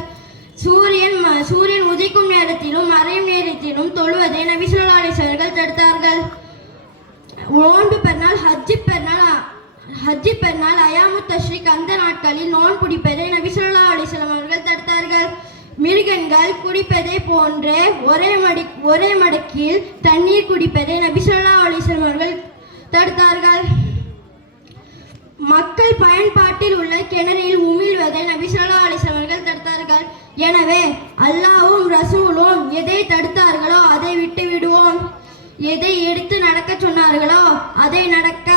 சூரியன் உதிக்கும் நேரத்திலும் மறையும் நேரத்திலும் தொழுவதை நபி ஸல்லல்லாஹு அலைஹி வஸல்லம் அவர்கள் தடுத்தார்கள். நோன்பு பெருநாள், ஹஜ்ஜி பெருநாள், அயாமு தஷ்ரிக் அந்த நாட்களில் நோன்பு பிடிப்பதை நபி ஸல்லல்லாஹு அலைஹி வஸல்லம் அவர்கள் தடுத்தார்கள். மிருகங்கள் குடிப்பதை போன்றே ஒரே மடக்கில் தண்ணீர் குடிப்பதை நபி ஸல்லல்லாஹு அலைஹி வஸல்லம் அவர்கள் தடுத்தார்கள். மக்கள் பயன்பாட்டில் உள்ள கிணறில் உமிழ்வதை நபி ஸல்லல்லாஹு அலைஹி வஸல்லம் அவர்கள் தடுத்தார்கள். எனவே அல்லாஹ்வும் ரசூலும் எதை தடுத்தார்களோ அதை விட்டு விடுவோம், எதை எடுத்து நடக்க சொன்னார்களோ அதை நடக்க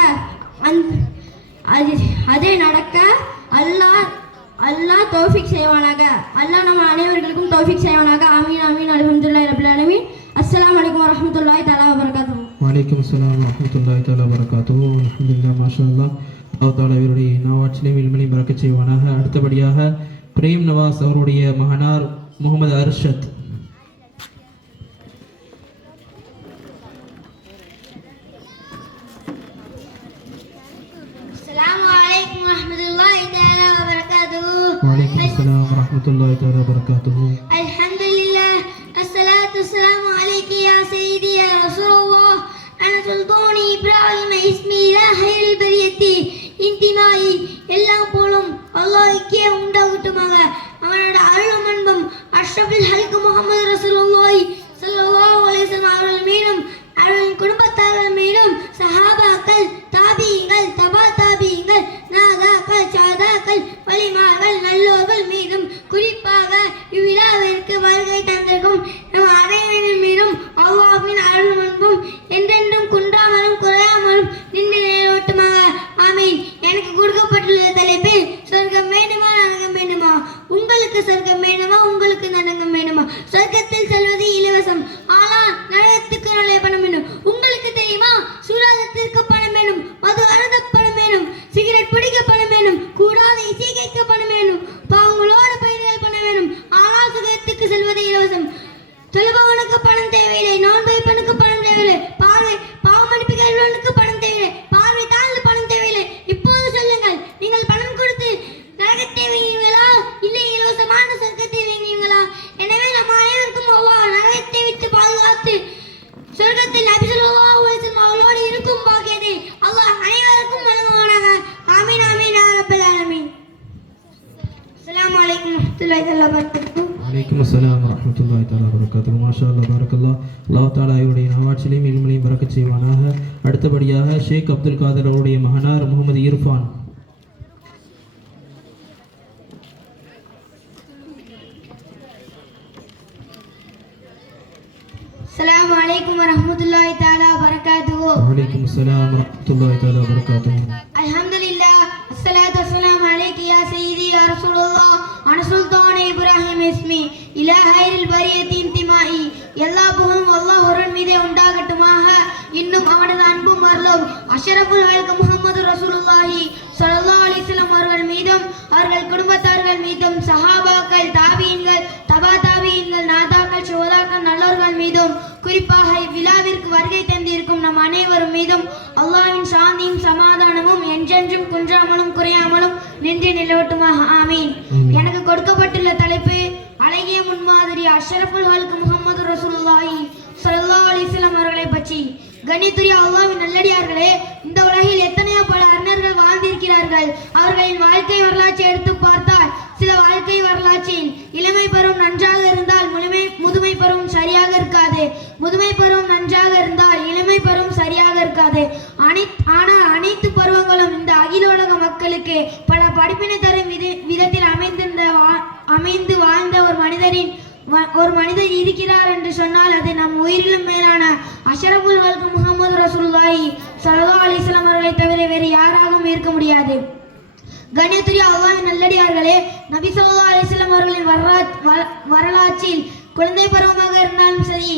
அல்லாஹ் தௌஃபீக் செய்வானாக. அல்லாஹ் நம்ம அனைவர்களுக்கும் தௌஃபீக் செய்வானாக. ஆமீன் ஆமீன். அல்ஹம்துலில்லாஹி ரப்பில் ஆலமீன். அஸ்ஸலாமு அலைக்கும் வரஹ்மத்துல்லாஹி தஆலா வபரகாத்துஹு. வலைக்கும் அஸ்ஸலாம் வரஹ்மத்துல்லாஹி தஆலா வபரகாத்துஹு. அல்ஹம்துலில்லாஹ் மாஷா அல்லாஹ். அல்லாஹ் தஆலா இவருடைய நாவாட்சிலையும் இல்மிலையும் பரக்கத் செய்வானாக. அடுத்தபடியாக பிரேம் நவாஸ் அவருடைய மகனார் முகமது அர்ஷத். அஸ்ஸலாமு அலைக்கும் வரஹ்மத்துல்லாஹி தஆலா வபரகாத்துஹு. வலைக்கும் அஸ்ஸலாம் வரஹ்மத்துல்லாஹி தஆலா வபரகாத்துஹு. அல்ஹம்துலில்லாஹ் அஸ்ஸலாத்து வஸ்ஸலாமு அலைக்கி யா சய்யிதி யா ரசூலுல்லாஹ் அன சுல்தானி இப்ராஹிம் இஸ்மி இலா ஹைரில் பரியத்தி இன்திமாயி. எல்லாம் போலும் அல்லாஹ்வுக்கே உண்டாகட்டுமாக. அவனோட அருளும் அன்பும் அஷ்ரஃபுல் ஹல்க் முஹம்மது ரசூலுல்லாஹி ஸல்லல்லாஹு அலைஹி வஸல்லம் அவர்கள் மீதும் அவர்களின் குடும்பத்தார்கள் மீதும் சஹாபாக்கள், தாபீங்கள், தபா தாபீங்கள், நாதாக்கள், சாதாக்கள், வலிமார்கள், நல்லோர்கள் மீதும் குறிப்பாக இவ்விழாவிற்கு வருகை தந்திருக்கும் நம் அனைவரின் மீதும் அல்லாஹ்வின் அருளும் அன்பும் என்றென்றும் குன்றாமலும் குறையாமலும் நின்று நிலையோட்டுமாக. ஆமீன். எனக்கு கொடுக்கப்பட்டுள்ள தலைப்பில் சொர்க்கம் வேண்டுமா நரகம் வேண்டுமா? உங்களுக்கு சொர்க்கம் வேண்டுமா? உங்களுக்கு நரகம் வேண்டுமா? சொர்க்கத்தில் செல்வது இலவசம், ஆனால் நரகத்துக்கு நல்ல பணம் வேண்டும். உங்களுக்கு தெரியுமா? சூதாட்டத்திற்கு பணம் வேண்டும், மது அருந்த பணம் வேண்டும், சிகரெட் பிடிக்க பணம் வேண்டும், கூடாத இசை கேட்க பணம் வேண்டும், பாவங்களோடு பயிர்கள் பணம் வேண்டும். ஆனால் சுகத்துக்கு செல்வது இலவசம். தொழுபவனுக்கு பணம் தேவையில்லை, நோன்பு வைப்பவனுக்கு பணம் தேவையில்லை, பாவம் மன்னிப்புகளுக்கு பணம் தேவையில்லை, பார்வை தாழ்ந்து பணம் தேவையில்லை. இப்போது சொல்லுங்கள், நீங்கள் பணம் கொடுத்து நரகத்தை வாங்குவீங்களா, இல்லை இலவசமான சொர்க்கத்தை வாங்குவீங்களா? எனவே நம்ம அனைவருக்கும் அல்லாஹ் நரகத்தை விட்டு பாதுகாத்து சொர்க்கத்தில் நபி ஸல்லல்லாஹு அலைஹி வஸல்லம் அவர்களோடு இருக்கும் பாக்கியத்தை அல்லாஹ் அனைவருக்கும் வழங்குவானாக. ஆமீன் ஆமீன் யா ரப்பல் ஆலமீன். அஸ்ஸலாமு அலைக்கும் வரஹ்மத்துல்லாஹி தஆலா வபரகாத்துஹு. வலைக்கும் அஸ்ஸலாம் வரஹ்மத்துல்லாஹி தஆலா வபரகாத்துஹு. மாஷா அல்லாஹ் பாரக்கல்லாஹ். அல்லாஹ் தஆலா இவருடைய நாவாட்சிலையும் இல்மிலையும் பரக்கத் செய்வானாக. அடுத்தபடியாக ஷேக் அப்துல் காதர் அவருடைய மகனார் முகமது இர்ஃபான். அஸ்ஸலாமு அலைக்கும் வரஹ்மத்துல்லாஹி தஆலா வபரகாத்துஹு. வலைக்கும் அஸ்ஸலாம் வரஹ்மத்துல்லாஹி தஆலா வபரகாத்துஹு. அல்ஹம்துலில்லாஹ் அஸ்ஸலாத்து வஸ்ஸலாமு அலைக்கி யா சய்யிதி யா ரசூலுல்லாஹ் அன சுல்தானி இப்ராஹிம் இஸ்மி இலா ஹைரில் பரியத்தி இன்திமாயி. எல்லா புகழும் அல்லாஹ் ஒருவன் மீதே உண்டாகட்டுமாக. இன்னும் அவனது அன்பும் அருளும் அஷ்ரஃபுல் ஹல்க் முஹம்மது ரசூலுல்லாஹி ஸல்லல்லாஹு அலைஹி வஸல்லம் அவர்கள் மீதும் அவர்கள் குடும்பத்தார்கள் மீதும் சஹாபாக்கள், தாபீன்கள், தபா தாபீன்கள், நாதாக்கள், சுஹதாக்கள், நல்லோர்கள் மீதும் குறிப்பாக இவ்விழாவிற்கு வருகை தந்த கண்ணியத்துரிய அல்லாஹ்வின் நல்லடியார்களே, இந்த உலகில் எத்தனையோ பல அறிஞர்கள் வாழ்ந்திருக்கிறார்கள். அவர்களின் வாழ்க்கை வரலாற்றை எடுத்து பார்த்தால் சில வாழ்க்கை வரலாற்றில் இளமை பருவம் நன்றாக இருந்தால் முதுமை பருவம் சரியாக இருக்காது, முதுமை பருவம் நன்றாக இருந்தால் இளமை பருவம் சரியாக இருக்காது. ஆனால் அனைத்து பருவங்களும் இந்த அகில உலக மக்களுக்கு பல படிப்பினை தரும் விதத்தில் அமைந்து வாழ்ந்த ஒரு மனிதர் இருக்கிறார் என்று சொன்னால் அது நம் உயிரிலும் மேலான அஷ்ரஃபுல் கல்க் முஹம்மது ரசூலுல்லாஹி ஸல்லல்லாஹு அலைஹி வஸல்லம் அவர்களை தவிர வேறு யாராகவும் இருக்க முடியாது. கண்ணியத்துரிய அல்லாஹ்வின் நல்லடியார்களே, நபி ஸல்லல்லாஹு அலைஹி வஸல்லம் அவர்களின் வரலாற்றில் குழந்தை பருவமாக இருந்தாலும் சரி,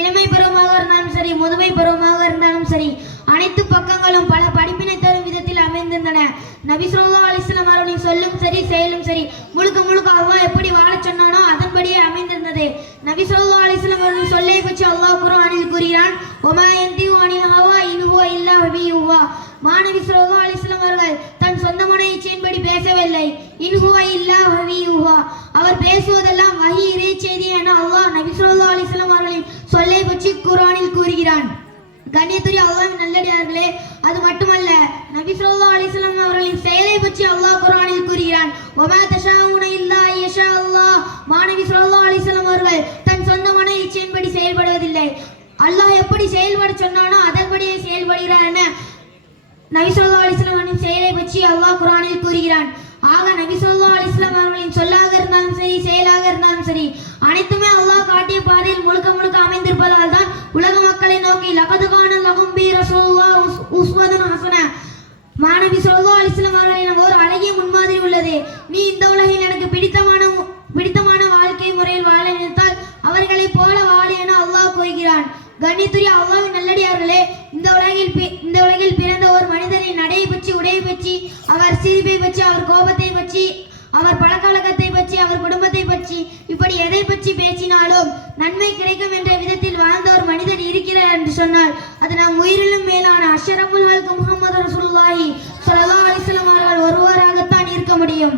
இளமை பருவமாக இருந்தாலும் சரி, முதுமை பருவமாக இருந்தாலும் சரி, அனைத்து பக்கங்களும் பல படிப்பினை தரும் விதத்தில் அமைந்திருந்தன. நபி ஸல்லல்லாஹு அலைஹி வஸல்லம் அவர்களின் சொல்லும் சரி செயலும் சரி முழுக்க முழுக்க அல்லாஹ் எப்படி வாழச் சொன்னானோ அதன்படியே அமைந்திருந்தது. நபி ஸல்லல்லாஹு அலைஹி வஸல்லம் அவர்களின் சொல்லை பற்றி அல்லாஹ் குர்ஆனில் கூறுகிறான், ஒமா யன்திகு அனில் ஹவா இன் ஹுவ இல்லா வஹ்யுஹா. மாநபி ஸல்லல்லாஹு அலைஹி வஸல்லம் அவர்கள் தன் சொந்த மன இச்சையின்படி பேசவில்லை. இன் ஹுவ இல்லா வஹ்யுஹா, அவர் பேசுவதெல்லாம் வஹி இறை செய்தி என அல்லாஹ் நபி ஸல்லல்லாஹு அலைஹி வஸல்லம் அவர்களின் சொல்லை பற்றி குர்ஆனில் கூறுகிறான். கண்ணியத்துரிய அல்லாஹ்வின் நல்லடியார்களே, அது மட்டுமல்ல, நபி ஸல்லல்லாஹு அலைஹி வஸல்லம் அவர்களின் செயலை பற்றி அல்லாஹ் குர்ஆனில் கூறுகிறான், வமா தஷாஊன இல்லா யஷா அல்லாஹ். மாநபி ஸல்லல்லாஹு அலைஹி வஸல்லம் அவர்கள் தன் சொந்த மன இச்சையின்படி செயல்படுவதில்லை. அல்லாஹ் எப்படி செயல்பட சொன்னானோ அதன்படியே செயல்படுகிறார் என நபி ஸல்லல்லாஹு அலைஹி வஸல்லம் அவர்களின் செயலை பற்றி அல்லாஹ் குர்ஆனில் கூறுகிறான். ஆக நபி ஸல்லல்லாஹு அலைஹி வஸல்லம் அவர்களின் சொல்லாக இருந்தாலும் சரி, செயலாக இருந்தாலும் சரி, அனைத்துமே அல்லாஹ் காட்டிய பாதையில் முழுக்க முழுக்க அமைந்திருப்பதால் தான் உலக மக்களை நோக்கி லகது கான லகும் பி ரசூலுல்லாஹ் உஸ்வத்துன் ஹஸனா, மாநபி ஸல்லல்லாஹு அலைஹி வஸல்லம் அவர்களின் ஒரு அழகிய முன்மாதிரி உள்ளது. நீ இந்த உலகில் எனக்கு பிடித்தமான வாழ்க்கை முறையில் வாழ நினைத்தால் அவர்களைப் போல வாழ என அல்லாஹ் கூறுகிறான். கண்ணியத்துரிய அல்லாஹ்வின் நல்லடியார்களே, இந்த உலகில் பிறந்த ஒரு மனிதரின் நடையை பற்றி, உடையை பற்றி, அவர் சிரிப்பை பற்றி, அவர் கோபத்தை பற்றி, அவர் பழக்க வழக்கத்தை பற்றி, அவர் குடும்பத்தை பற்றி, இப்படி எதை பற்றி பேசினாலும் நன்மை கிடைக்கும் என்ற விதத்தில் வாழ்ந்த ஒரு மனிதர் இருக்கிறார் என்று சொன்னால் அது நம் உயிரிலும் மேலான அஷ்ரஃபுல் கல்க் முஹம்மது ரசூலுல்லாஹி ஸல்லல்லாஹு அலைஹி வஸல்லம் அவர்கள் ஒருவராகத்தான் இருக்க முடியும்.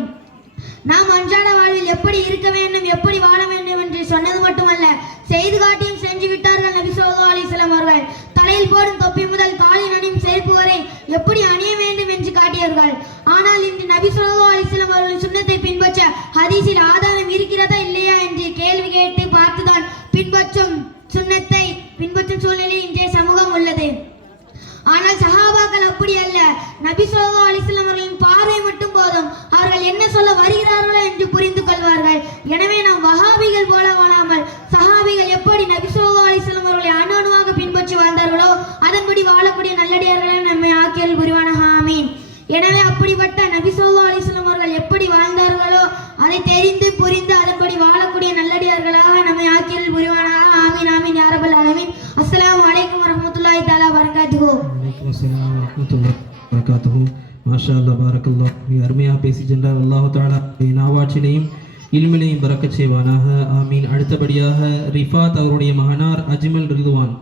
நாம் அன்றாட வாழ்வில் எப்படி இருக்க வேண்டும், எப்படி வாழ வேண்டும் என்று சொன்னது மட்டுமல்ல, செய்து காட்டியும் சென்று விட்டார்கள் நபி ஸல்லல்லாஹு அலைஹி வஸல்லம் அவர்கள். தலையில் போடும் தொப்பி முதல் காலில் அணியும் செருப்பு வரை எப்படி அணிய வேண்டும் என்று காட்டியவர்கள். ஆனால் இன்று நபி ஸல்லல்லாஹு அலைஹி வஸல்லம் அவர்களின் சுன்னத்தை பின்பற்ற ஹதீஸில் ஆதாரம் இருக்கிறதா இல்லையா என்று கேள்வி கேட்டு பார்த்துதான் சுன்னத்தை பின்பற்றும் சூழ்நிலையில் இன்றைய சமூகம் உள்ளது. ஆனால் சஹாபாக்கள் அப்படி அல்ல. நபி ஸல்லல்லாஹு அலைஹி வஸல்லம் அவர்களின் பார்வை மட்டும் போதும், அவர்கள் என்ன சொல்ல வருகிறார்களோ என்று புரிந்து கொள்வார்கள். எனவே நாம் வஹாபிகள் போல வாழாமல் சஹாபிகள் எப்படி நபி ஸல்லல்லாஹு அலைஹி வஸல்லம் அவர்களை அணுவாக பின்பற்றி வாழ்ந்தார்களோ அதன்படி வாழக்கூடிய நல்லடியார்களை நம்மை ஆக்கியல் புரிவானாக. ஆமீன். எனவே அப்படிப்பட்ட நபி ஸல்லல்லாஹு அலைஹி வஸல்லம் அவர்கள் எப்படி வாழ்ந்தார்களோ அதை தெரிந்து புரிந்து அதன்படி வாழக்கூடிய நல்லடியார்களாக நம்மை ஆக்கியல் புரிவானாக. ஆமீன் ஆமீன் யா ரப்பல் ஆலமீன். அஸ்ஸலாமு அலைக்கும் வரஹ்மத்துல்லாஹி தஆலா வபரகாத்துஹு. வலைக்கும் அஸ்ஸலாம் வரஹ்மத்துல்லாஹி வபரகாத்துஹு. மாஷா அல்லாஹ், பாரக்கல்லாஹ். மிக அருமையாக பேசி சென்றார். அல்லாஹ் தஆலா நாவாற்றினையும் இல்மினையும் பரக்கச் செய்வானாக. ஆமீன். அடுத்தபடியாக ரிஃபாத் அவருடைய மகனார் அஜ்மல் ரிதுவான்.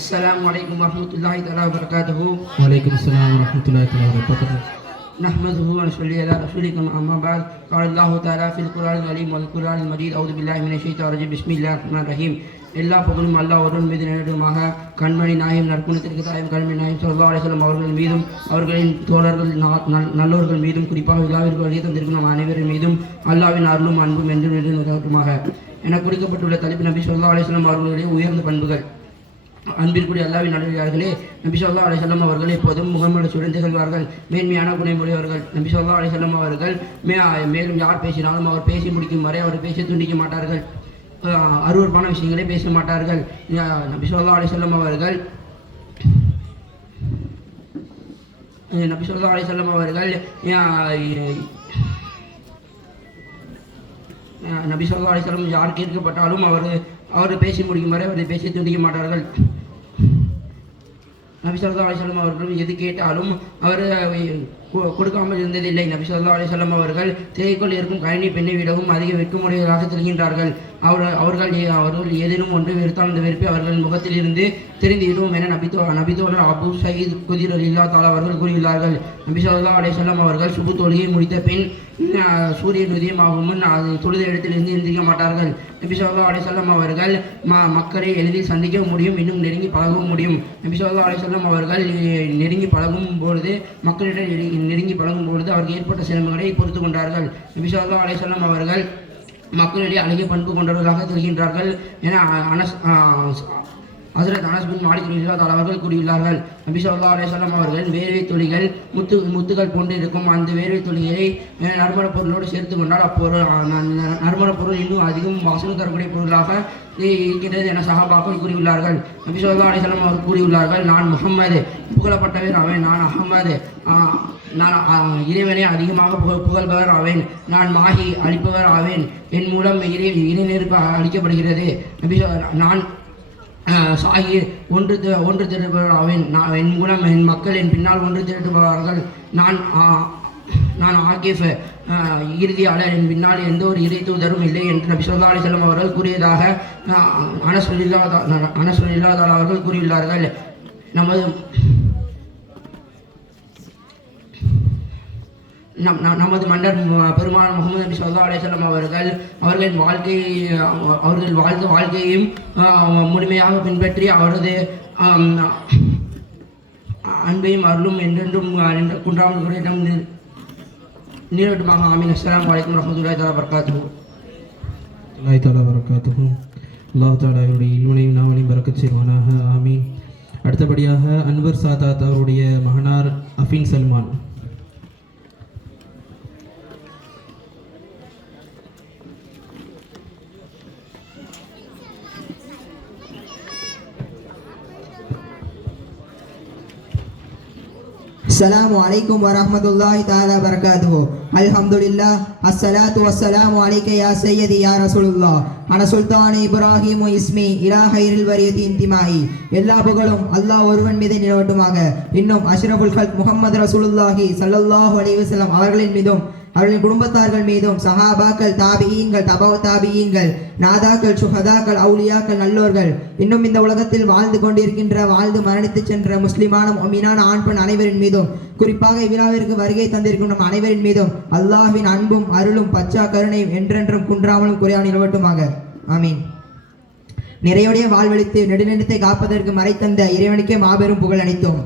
السلام عليكم ورحمة الله تعالى وبركاته. وعليكم السلام ورحمة الله تعالى وبركاته. نحمده ونصلي على رسوله أما بعد. قال الله تعالى في القرآن العليم والقرآن المجيد. أعوذ بالله من الشيطان الرجيم. بسم الله الرحمن الرحيم. எல்லா புகழும் அல்லாஹ் ஒருவன் மீது நேரடியாக கண்மணி நாயகம் நற்குணத்திற்கு தாயும் கண்மணி நாயகம் ஸல்லல்லாஹு அலைஹி வஸல்லம் அவர்கள் மீதும் அவர்களின் தோழர்கள் நல்லோர்கள் மீதும் குறிப்பாக விழாவிற்கு வருகை தந்திருக்கும் நம் அனைவரின் மீதும் அல்லாஹ்வின் அருளும் அன்பும் என்றும் நிலைநிற்கட்டுமாக. என குறிக்கப்பட்டுள்ள தலைப்பு நபி ஸல்லல்லாஹு அலைஹி வஸல்லம் அவர்களுடைய உயர்ந்த பண்புகள். அன்பிற்குரிய அல்லாஹ்வின் நல்லடியார்களே, நபி ஸல்லல்லாஹு அலைஹி வஸல்லம் அவர்கள் எப்போதும் முகமது சுடன் திகழ்வார்கள். மேன்மையான குணமுடையவர்கள். நபி ஸல்லல்லாஹு அலைஹி வஸல்லம் அவர்கள் மேலும் யார் பேசினாலும் அவர் பேசி முடிக்கும் வரை அவர் பேசி துண்டிக்க மாட்டார்கள். அருவருப்பான விஷயங்களே பேச மாட்டார்கள். நபி ஸல்லல்லாஹு அலைஹி வஸல்லம் அவர்கள் நபி ஸல்லல்லாஹு அலைஹி வஸல்லம் அவர்கள் நபி ஸல்லல்லாஹு அலைஹி வஸல்லம் யார் கேட்கப்பட்டாலும் அவர் பேசி முடிக்கும் வரை அவரை பேசி துண்டிக்க மாட்டார்கள். நபி ஸல்லல்லாஹு அலைஹி வஸல்லம் அவர்கள் எது கேட்டாலும் அவர் கொடுக்காமல் இருந்ததில்லை. நபி ஸல்லல்லாஹு அலைஹி வஸல்லம் அவர்கள் திரைக்குள் இருக்கும் கணினி பெண்ணை விடவும் அதிக வெட்கமுடையவராக திரிகின்றார்கள். அவர்கள் ஏதேனும் ஒன்று வெறுத்தால் அந்த வெறுப்பை அவர்களின் முகத்தில் இருந்து தெரிந்துவிடும் என நபித்தோழர் அபு சயீத் குதிர் ரலியல்லாஹு தஆலா அவர்கள் கூறியுள்ளார்கள். நபி ஸல்லல்லாஹு அலைஹி வஸல்லம் அவர்கள் சுபு தொழுகையை முடித்த பின் சூரியன் உதயமாகும் முன் அது தொழுத இடத்திலிருந்து எந்திரிக்க மாட்டார்கள். நபி ஸல்லல்லாஹு அலைஹி வஸல்லம் அவர்கள் மக்களை எளிதில் சந்திக்க முடியும், இன்னும் நெருங்கி பழகவும் முடியும். நபி ஸல்லல்லாஹு அலைஹி வஸல்லம் அவர்கள் நெருங்கி பழகும் பொழுது மக்களிடம் நெருங்கி பழகும் பொழுது அவருக்கு ஏற்பட்ட சிரமங்களை பொறுத்து கொண்டார்கள். நபி ஸல்லல்லாஹு அலைஹி வஸல்லம் அவர்கள் மக்களிடையே அழகிய பண்பு கொண்டவர்களாக தெரிகின்றார்கள் என ஹஜ்ரத் அனஸ் பின் மாலிக் ரலியல்லாஹு தஆலா அவர்கள் கூறியுள்ளார்கள். நபி ஸல்லல்லாஹு அலைஹி வஸல்லம் அவர்கள் வேர்வை துளிகள் முத்துகள் போன்று இருக்கும் அந்த வேர்வை துளியை நறுமணப் பொருளோடு சேர்த்து கொண்டால் அப்பொருள் நறுமணப் பொருள் இன்னும் அதிகம் வாசனை தரக்கூடிய பொருளாக இருக்கின்றது என சஹாபாக்கள் கூறியுள்ளார்கள். நபி ஸல்லல்லாஹு அலைஹி வஸல்லம் அவர்கள் கூறியுள்ளார்கள், நான் முஹம்மது புகழப்பட்டவர் ஆவேன், நான் அஹ்மது நான் இறைவனை அதிகமாக புகழ்பவர் ஆவேன், நான் மாஹி அளிப்பவர் ஆவேன், என் மூலம் இறை நெருப்பு அளிக்கப்படுகிறது. நான் சாஹி ஒன்று திரட்டுபவர் ஆவேன், என் மூலம் என் மக்கள் என் பின்னால் ஒன்று திரட்டுபவர்கள். நான் ஆகிஃப் இறுதியாளர், என் பின்னால் எந்த ஒரு இறை தூதரும் இல்லை என்று நபி ஸல்லல்லாஹு அலைஹி வஸல்லம் அவர்கள் கூறியதாக அனஸ் ரலியல்லாஹு தஆலா அவர்கள் கூறியுள்ளார்கள். நமது மன்னர் பெருமாள் முகமது நபி ஸல்லல்லாஹு அலைஹி வஸல்லம் அவர்கள் வாழ்ந்த வாழ்க்கையையும் முழுமையாக பின்பற்றி அவரது அன்பையும் அருளும் என்றென்றும் குன்றாமல் நீரட்டுமாக. ஆமீன். அஸ்ஸலாமு அலைக்கும் வரஹ்மத்துல்லாஹி தஆலா வபரகாத்துஹு. அல்லாஹ் தஆலா அவருடைய இல்மையும் நாவலையும் பரக்கத் செய்வானாக. ஆமீன். அடுத்தபடியாக அன்வர் சாதாத் அவருடைய மகனார் அஃபின் சல்மான். السلام عليكم ورحمة الله تعالى وبركاته. الحمد لله الصلاة والسلام عليك يا سيدي يا رسول الله. أنا سلطان إبراهيم اسمي إلى خير البرية انتمائي. எல்லா புகழும் அல்லாஹ் ஒருவன் மீது நிலவட்டுமாக. இன்னும் அஷ்ரஃபுல் கல்க் முஹம்மது ரசூலுல்லாஹி ஸல்லல்லாஹு அலைஹி வஸல்லம் அவர்களின் மீதும் அவர்களின் குடும்பத்தார்கள் மீதும் சஹாபாக்கள், தாபியீன்கள், தபா தாபியீன்கள், நாதாக்கள், சுஹதாக்கள், அவுலியாக்கள், நல்லோர்கள், இன்னும் இந்த உலகத்தில் வாழ்ந்து கொண்டிருக்கின்ற வாழ்ந்து மரணித்து சென்ற முஸ்லிமான முஃமினான ஆண் பெண் அனைவரின் மீதும், குறிப்பாக இவ்விழாவிற்கு வருகை தந்திருக்கும் நம் அனைவரின் மீதும் அல்லாஹ்வின் அன்பும் அருளும் பச்சா கருணையும் என்றென்றும் குன்றாமலும் குறையா நிலவட்டுமாக. ஆமீன். நிறையுடைய வாழ்வழித்து நெடுநிலத்தை காப்பதற்கு மறைத்தந்த இறைவனுக்கே மாபெரும் புகழ் அளித்தோம்.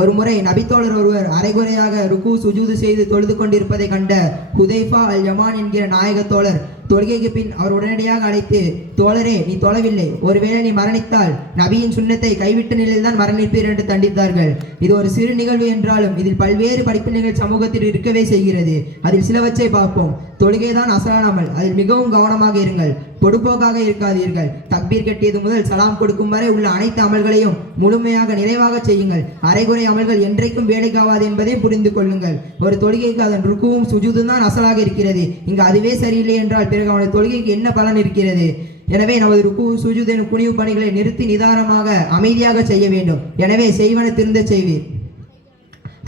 ஒரு முறை நபித்தோழர் ஒருவர் அரைகுறையாக ருக்கு சுஜூது செய்து தொழுது கொண்டிருப்பதை கண்ட ஹுதைஃபா அல் யமான் என்கிற நாயகத்தோழர் தொழுகைக்கு பின் அவர் உடனடியாக அழைத்து, தோழரே, நீ தொழவில்லை, ஒருவேளை நீ மரணித்தால் நபியின் சுன்னத்தை கைவிட்ட நிலையில் தான் மரணிப்பீர் என்று தண்டித்தார்கள். இது ஒரு சிறு நிகழ்வு என்றாலும் இதில் பல்வேறு படிப்பினைகள் சமூகத்தில் இருக்கவே செய்கிறது. அதில் சிலவற்றை பார்ப்போம். தொழுகைதான் அசலானாமல் அதில் மிகவும் கவனமாக இருங்கள். பொடுப்போக்காக இருக்காதீர்கள். தக்பீர் கட்டியது முதல் சலாம் கொடுக்கும் வரை உள்ள அனைத்து அமல்களையும் முழுமையாக நிறைவாக செய்யுங்கள். அரைகுறை அமல்கள் என்றைக்கும் வேலைக்காவாது என்பதை புரிந்து கொள்ளுங்கள். ஒரு தொழுகைக்கு அதன் ருக்குவும் சுஜூதும் தான் அசலாக இருக்கிறது. இங்கு அதுவே சரியில்லை என்றால் பிறகு அவனது தொழுகைக்கு என்ன பலன் இருக்கிறது? எனவே நமது ருக்கு சுஜூது குனிவு பணிகளை நிறுத்தி நிதானமாக அமைதியாக செய்ய வேண்டும். எனவே செய்வன திருந்த செய்வீர்.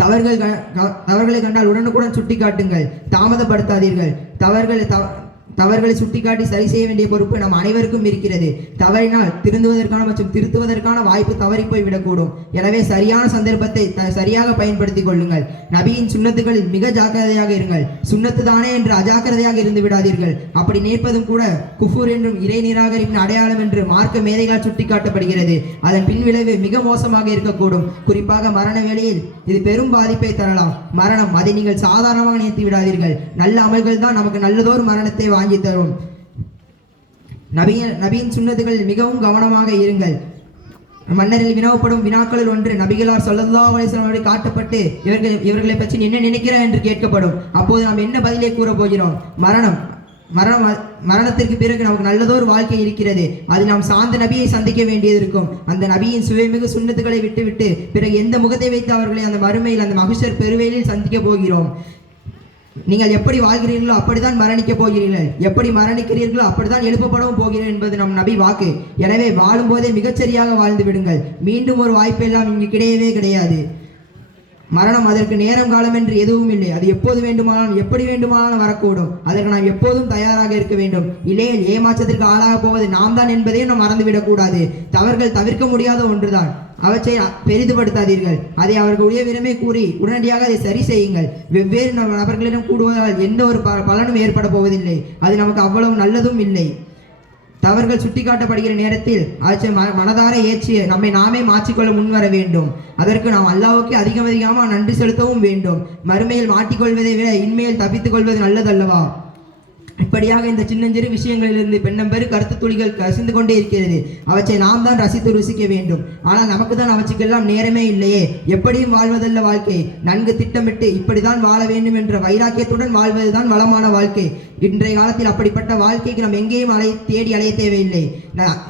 தவறுகளை கண்டால் உடனுக்குடன் சுட்டி காட்டுங்கள், தாமதப்படுத்தாதீர்கள். தவறுகளை சுட்டிக்காட்டி சரி செய்ய வேண்டிய பொறுப்பு நம் அனைவருக்கும் இருக்கிறது. தவறினால் திருந்துவதற்கான மற்றும் திருத்துவதற்கான வாய்ப்பு தவறி போய் விடக்கூடும். எனவே சரியான சந்தர்ப்பத்தை சரியாக பயன்படுத்திக் கொள்ளுங்கள். நபியின் சுன்னத்துகளில் மிக ஜாக்கிரதையாக இருங்கள். சுன்னத்து தானே என்று அஜாக்கிரதையாக இருந்து விடாதீர்கள். அப்படி நேர்ப்பதும் கூட குஃபூர் என்றும் இறை நிராகரிப்பின் அடையாளம் என்று மார்க்க மேதைகளால் சுட்டிக்காட்டப்படுகிறது. அதன் பின்விளைவு மிக மோசமாக இருக்கக்கூடும். குறிப்பாக மரண வேளையில் இது பெரும் பாதிப்பை தரலாம். மரணம், அதை நீங்கள் சாதாரணமாக நினைத்து விடாதீர்கள். நல்ல அமல்கள் தான் நமக்கு நல்லதோர் மரணத்தை வாங்கி தரும். நபியின் சுன்னத்துகளில் மிகவும் கவனமாக இருங்கள். மன்னரில் வினவப்படும் வினாக்களில் ஒன்று நபிகளார் ஸல்லல்லாஹு அலைஹி வஸல்லம் காட்டப்பட்டு இவர்களை பற்றி என்ன நினைக்கிறார் என்று கேட்கப்படும். அப்போது நாம் என்ன பதிலை கூற போகிறோம்? மரணத்திற்கு பிறகு நமக்கு நல்லதோர் வாழ்க்கை இருக்கிறது. அதில் நாம் சார்ந்த நபியை சந்திக்க வேண்டியது இருக்கும். அந்த நபியின் சுவைமிகு சுன்னத்துகளை விட்டுவிட்டு பிறகு எந்த முகத்தை வைத்து அவர்களை அந்த மறுமையில் அந்த மஹ்ஷர் பெருவேலில் சந்திக்க போகிறோம்? நீங்கள் எப்படி வாழ்கிறீர்களோ அப்படித்தான் மரணிக்க போகிறீர்கள். எப்படி மரணிக்கிறீர்களோ அப்படித்தான் எழுப்பப்படவும் போகிறீர்கள் என்பது நம் நபி வாக்கு. எனவே வாழும் போதே மிகச்சரியாக வாழ்ந்து விடுங்கள். மீண்டும் ஒரு வாய்ப்பெல்லாம் இங்கு கிடையவே கிடையாது. மரணம் அதற்கு நேரம் காலம் என்று எதுவும் இல்லை. அது எப்போது வேண்டுமானாலும் எப்படி வேண்டுமானாலும் வரக்கூடும். அதற்கு நாம் எப்போதும் தயாராக இருக்க வேண்டும். இல்லையில் ஏமாற்றத்திற்கு ஆளாக போவது நாம் தான் என்பதையும் நாம் மறந்துவிடக் கூடாது. தவறுகள் தவிர்க்க முடியாத ஒன்றுதான். அவற்றை பெரிதுபடுத்தாதீர்கள். அதை அவர்களுடைய விரமே கூறி உடனடியாக அதை சரி செய்யுங்கள். வெவ்வேறு நபர்களிடம் கூடுவதால் எந்த ஒரு பலனும் ஏற்பட போவதில்லை. அது நமக்கு அவ்வளவு நல்லதும் இல்லை. தவறுகள் சுட்டிக்காட்டப்படுகிற நேரத்தில் அவற்றை மனதார ஏற்றி நம்மை நாமே மாற்றிக்கொள்ள முன்வர வேண்டும். அதற்கு நாம் அல்லாஹ்வுக்கு அதிகமாக நன்றி செலுத்தவும் வேண்டும். மறுமையில் மாட்டிக்கொள்வதை விட இன்மையில் தப்பித்துக் கொள்வது நல்லதல்லவா? இப்படியாக இந்த சின்னஞ்சிறு விஷயங்களிலிருந்து பெண்ணம்பெரு கருத்து துளிகள் கசிந்து கொண்டே இருக்கிறது. அவற்றை நாம் தான் ரசித்து ருசிக்க வேண்டும். ஆனால் நமக்கு தான் அவற்றுக்கெல்லாம் நேரமே இல்லையே. எப்படியும் வாழ்வதல்ல வாழ்க்கை. நன்கு திட்டமிட்டு இப்படிதான் வாழ வேண்டும் என்ற வைராக்கியத்துடன் வாழ்வதுதான் வளமான வாழ்க்கை. இன்றைய காலத்தில் அப்படிப்பட்ட வாழ்க்கைக்கு நாம் எங்கேயும் தேடி அலைய தேவையில்லை.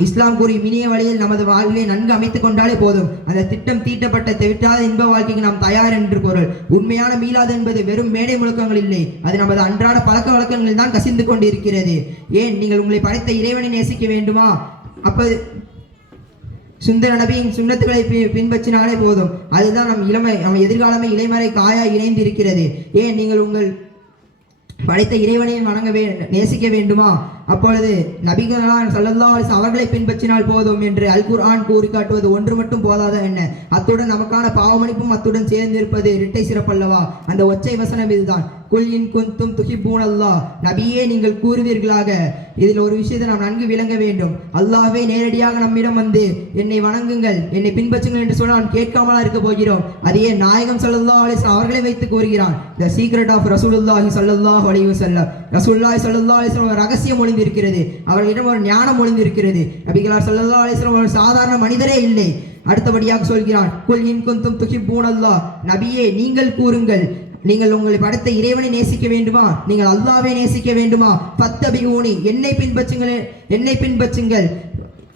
இஸ்லாம் கூறி இனிய வழியில் நமது வாழ்வை நன்கு அமைத்துக் கொண்டாலே போதும். அந்த திட்டம் தீட்டப்பட்ட தெவிட்டாத இன்ப வாழ்க்கைக்கு நாம் தயார் என்று பொருள். உண்மையான மீளாது என்பது வெறும் மேடை முழக்கங்கள் இல்லை. அது நமது அன்றாட பழக்க வழக்கங்களில் தான் கசிந்து கொண்டிருக்கிறது. ஏன் நீங்கள் உங்களை படைத்த இறைவனை நேசிக்க வேண்டுமா? அப்ப சுந்தர நபியின் சுண்ணத்துக்களை பின்பற்றினாலே போதும். அதுதான் நம் எதிர்காலமே இளைமறை காயா இணைந்து இருக்கிறது. ஏன் நீங்கள் உங்கள் படைத்த இறைவனையும் நேசிக்க வேண்டுமா? அப்பொழுது நபிகளான் ஸல்லல்லாஹு அலைஹி அவர்களை பின்பற்றினால் போதும் என்று அல் குர்ஆன் கூறி காட்டுவது ஒன்று மட்டும் போதாத என்ன? அத்துடன் நமக்கான பாவமணிப்பும் அத்துடன் சேர்ந்திருப்பது இரட்டை சிறப்பல்லவா? அந்த ஒற்றை வசனம் இதுதான். குல் இன் குன்தும் துஹிப்பூனல்லாஹ், நபியே நீங்கள் கூறுவீர்களாக. இதில் ஒரு விஷயத்தை நாம் நன்கு விளங்க வேண்டும். அல்லாஹ்வே நேரடியாக நம்மிடம் வந்து என்னை வணங்குங்கள், என்னை பின்பற்றுங்கள் என்று சொன்னால் நாம் கேட்காமலா இருக்க போகிறோம். அதையே நாயகம் ஸல்லல்லாஹு அலைஹி அவர்களை வைத்து கூறுகிறான். த சீக்ரெட் ஆஃப் ரசூலுல்லாஹி ஸல்லல்லாஹு அலைஹி வஸல்லம். ரசூலுல்லாஹி ஸல்லல்லாஹு அலைஹி வஸல்லம் ரகசியம் ஒளிந்திருக்கிறது. அவர்களிடம் ஒரு ஞானம் ஒளிந்திருக்கிறது. நபிகளார் ஸல்லல்லாஹு அலைஹி வஸல்லம் ஒரு சாதாரண மனிதரே இல்லை. அடுத்தபடியாக சொல்கிறான், குல் இன் குன்தும் துஹிப்பூனல்லாஹ், நபியே நீங்கள் கூறுங்கள், நீங்கள் உங்களை படைத்த இறைவனை நேசிக்க வேண்டுமா? நீங்கள் அல்லாஹ்வை நேசிக்க வேண்டுமா? ஃபத்தபிஊனி, என்னை பின்பற்றுங்கள்.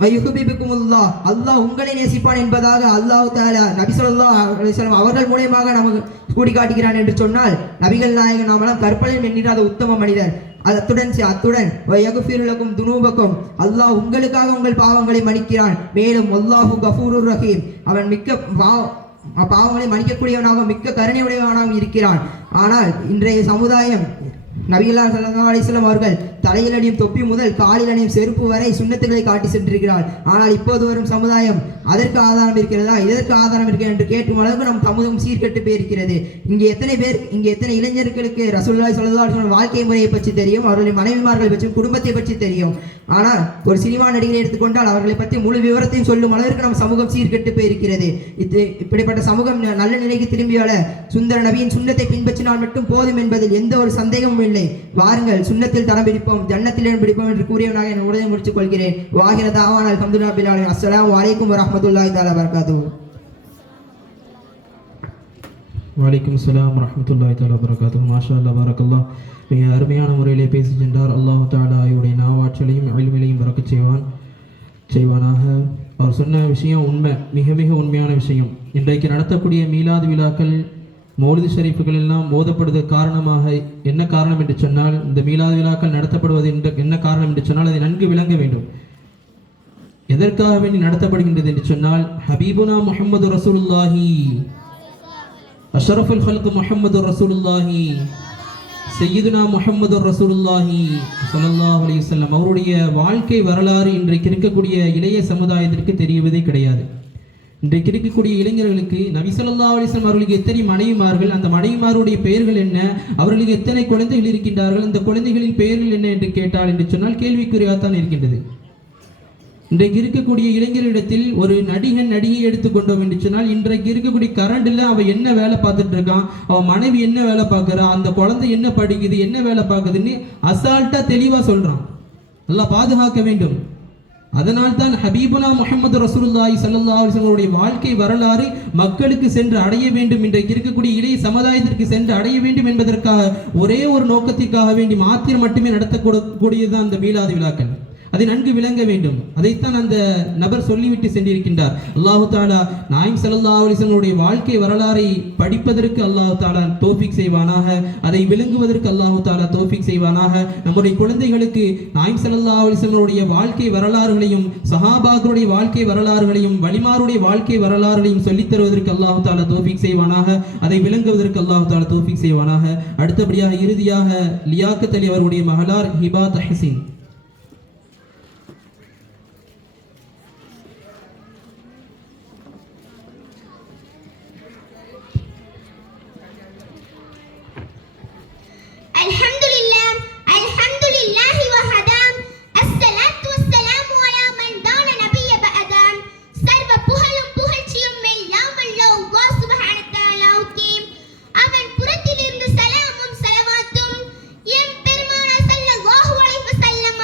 வயுஹிப்புக்குமுல்லாஹ், அல்லாஹ் உங்களை நேசிப்பான் என்பதாக அல்லாஹ் தஆலா நபி ஸல்லல்லாஹு அலைஹி வஸல்லம் அவர்கள் மூலமாக நமக்கு கூடி காட்டுகிறான் என்று சொன்னால், நபிகள் நாயகன் நாமெல்லாம் கற்பனை என்கிறாத உத்தம மனிதர். அத்துடன் வயகுஃபிருலக்கும் துனூபக்கும், அல்லாஹ் உங்களுக்காக உங்கள் பாவங்களை மன்னிக்கிறான். மேலும் அல்லாஹு கஃபூருர் ரஹீம், அவன் மிக்க பாவங்களை மன்னிக்கக்கூடியவனாக மிக்க கருணையுடையவனாக இருக்கிறான். ஆனால் இன்றைய சமுதாயம் நபிகளார் ஸல்லல்லாஹு அலைஹி வஸல்லம் அவர்கள் தலையில் அணியும் தொப்பி முதல் காலில் அணியும் செருப்பு வரை சுன்னத்துக்களை காட்டி சென்றிருக்கிறார். ஆனால் இப்போது வரும் சமுதாயம் அதற்கு ஆதாரம் இருக்கிறதா, இதற்கு ஆதாரம் இருக்கிறது என்று கேட்கும் அளவுக்கு நம் சமூகம் சீர்கெட்டு போயிருக்கிறது. இங்கே எத்தனை இளைஞர்களுக்கு ரசூலுல்லாஹி ஸல்லல்லாஹு அலைஹி வஸல்லம் வாழ்க்கை முறையை பற்றி தெரியும், அவர்களின் மனைவிமார்கள் பற்றி, குடும்பத்தை பற்றி தெரியும். ஆனால் ஒரு சினிமா நடிகரை எடுத்துக்கொண்டால் அவர்களை பற்றி முழு விவரத்தையும் சொல்லும் அளவிற்கு நம் சமூகம் சீர்கெட்டு போயிருக்கிறது. இப்படிப்பட்ட சமூகம் நல்ல நிலைக்கு திரும்பி வர சுந்தர நபியின் சுண்ணத்தை பின்பற்றினால் மட்டும் போதும் என்பதில் எந்த ஒரு சந்தேகமும் இல்லை. வாருங்கள், சுண்ணத்தில் தரம் பிடிப்போம், ஜன்னத்தில் இடம் பிடிப்போம் என்று கூறியவனாக என் உரையை முடித்துக் கொள்கிறேன். வாஹிர தாவானா அல்ஹம்துலில்லாஹி ரப்பில் ஆலமீன். அஸ்ஸலாமு அலைக்கும் வரஹ்மத்துல்லாஹி தஆலா வபரகாத்துஹு. வலைக்கும் ஸலாம் வரஹ்மத்துல்லாஹி தஆலா வபரகாத்துஹு. மாஷா அல்லாஹ், பரக்கல்லாஹ். மிக அருமையான முறையிலே பேசி சென்றார். அல்லாஹ் தஆலா அவருடைய நாவாற்றலையும் இல்மிலையும் பரக்கச் செய்வானாக. அவர் சொன்ன விஷயம் உண்மை, மிக மிக உண்மையான விஷயம். இன்றைக்கு நடத்தக்கூடிய மீலாது விழாக்கள், மௌலிது ஷரீஃபுகள் எல்லாம் ஓதப்படுவதற்கு காரணமாக என்ன காரணம் என்று சொன்னால், இந்த மீலாது விழாக்கள் நடத்தப்படுவது என்ன காரணம் என்று சொன்னால் அதை நன்கு விளங்க வேண்டும். எதற்காக வேண்டி நடத்தப்படுகின்றது என்று சொன்னால், ஹபீபுனா முஹம்மது ரசூலுல்லாஹி, அஷ்ரஃபுல் ஹல்க் முஹம்மது ரசூலுல்லாஹி, சையதுனா முஹம்மது ரசூலுல்லாஹி ஸல்லல்லாஹு அலைஹி வஸல்லம் அவருடைய வாழ்க்கை வரலாறு இன்றைக்கு இருக்கக்கூடிய இளைய சமுதாயத்திற்கு தெரிவதே கிடையாது. இன்றைக்கு இருக்கக்கூடிய இளைஞர்களுக்கு நபி ஸல்லல்லாஹு அலைஹி வஸல்லம் அவர்களுக்கு எத்தனை மனைவிமார்கள், அந்த மனைவிமாருடைய பெயர்கள் என்ன, அவர்களுக்கு எத்தனை குழந்தைகள் இருக்கின்றார்கள், அந்த குழந்தைகளின் பெயர்கள் என்ன என்று கேட்டால் என்று சொன்னால் கேள்விக்குறியாகத்தான் இருக்கின்றது. இன்றைக்கு இருக்கக்கூடிய இளைஞர்களிடத்தில் ஒரு நடிகை எடுத்துக்கொண்டோம் என்று சொன்னால், இன்றைக்கு இருக்கக்கூடிய கரண்டில் அவன் என்ன வேலை பார்த்துட்டு இருக்கான், அவன் மனைவி என்ன வேலை பார்க்குறா, அந்த குழந்தை என்ன படிக்குது, என்ன வேலை பார்க்குதுன்னு அசால்ட்டா தெளிவாக சொல்றான். அல்லாஹ் பாதுகாக்க வேண்டும். அதனால் தான் ஹபீபுனா முஹம்மது ரசூலுல்லாஹி ஸல்லல்லாஹு அலைஹி வஸல்லம் வாழ்க்கை வரலாறு மக்களுக்கு சென்று அடைய வேண்டும், இன்றைக்கு இருக்கக்கூடிய இளைய சமுதாயத்திற்கு சென்று அடைய வேண்டும் என்பதற்காக ஒரே ஒரு நோக்கத்திற்காக வேண்டி மாத்திரம் மட்டுமே நடத்தக்கூடியதுதான் இந்த மீலாது விழாக்கள். அதை நன்கு விளங்க வேண்டும். அதைத்தான் அந்த நபர் சொல்லிவிட்டு சென்றிருக்கின்றார். அல்லாஹு தாலா நாயகம் ஸல்லல்லாஹு அலைஹி வஸல்லம் வாழ்க்கை வரலாறை படிப்பதற்கு அல்லாஹு தாலா தௌஃபீக் செய்வானாக, அதை விளங்குவதற்கு அல்லாஹு தாலா தௌஃபீக் செய்வானாக. நம்முடைய குழந்தைகளுக்கு நாயகம் ஸல்லல்லாஹு அலைஹி வஸல்லம் வாழ்க்கை வரலாறுகளையும் சஹாபாக்களுடைய வாழ்க்கை வரலாறுகளையும் வலிமாருடைய வாழ்க்கை வரலாறுகளையும் சொல்லித் தருவதற்கு அல்லாஹு தாலா தௌஃபீக் செய்வானாக, அதை விளங்குவதற்கு அல்லாஹு தாலா தௌஃபீக் செய்வானாக. அடுத்தபடியாக இறுதியாக லியாக்கத் அலி அவருடைய மகளார் ஹிபா தஹ்சின். அவன் புறத்திலிருந்து சலாமும் சலவாத்தும் எம் பெருமானார் ஸல்லல்லாஹு அலைஹி வஸல்லம்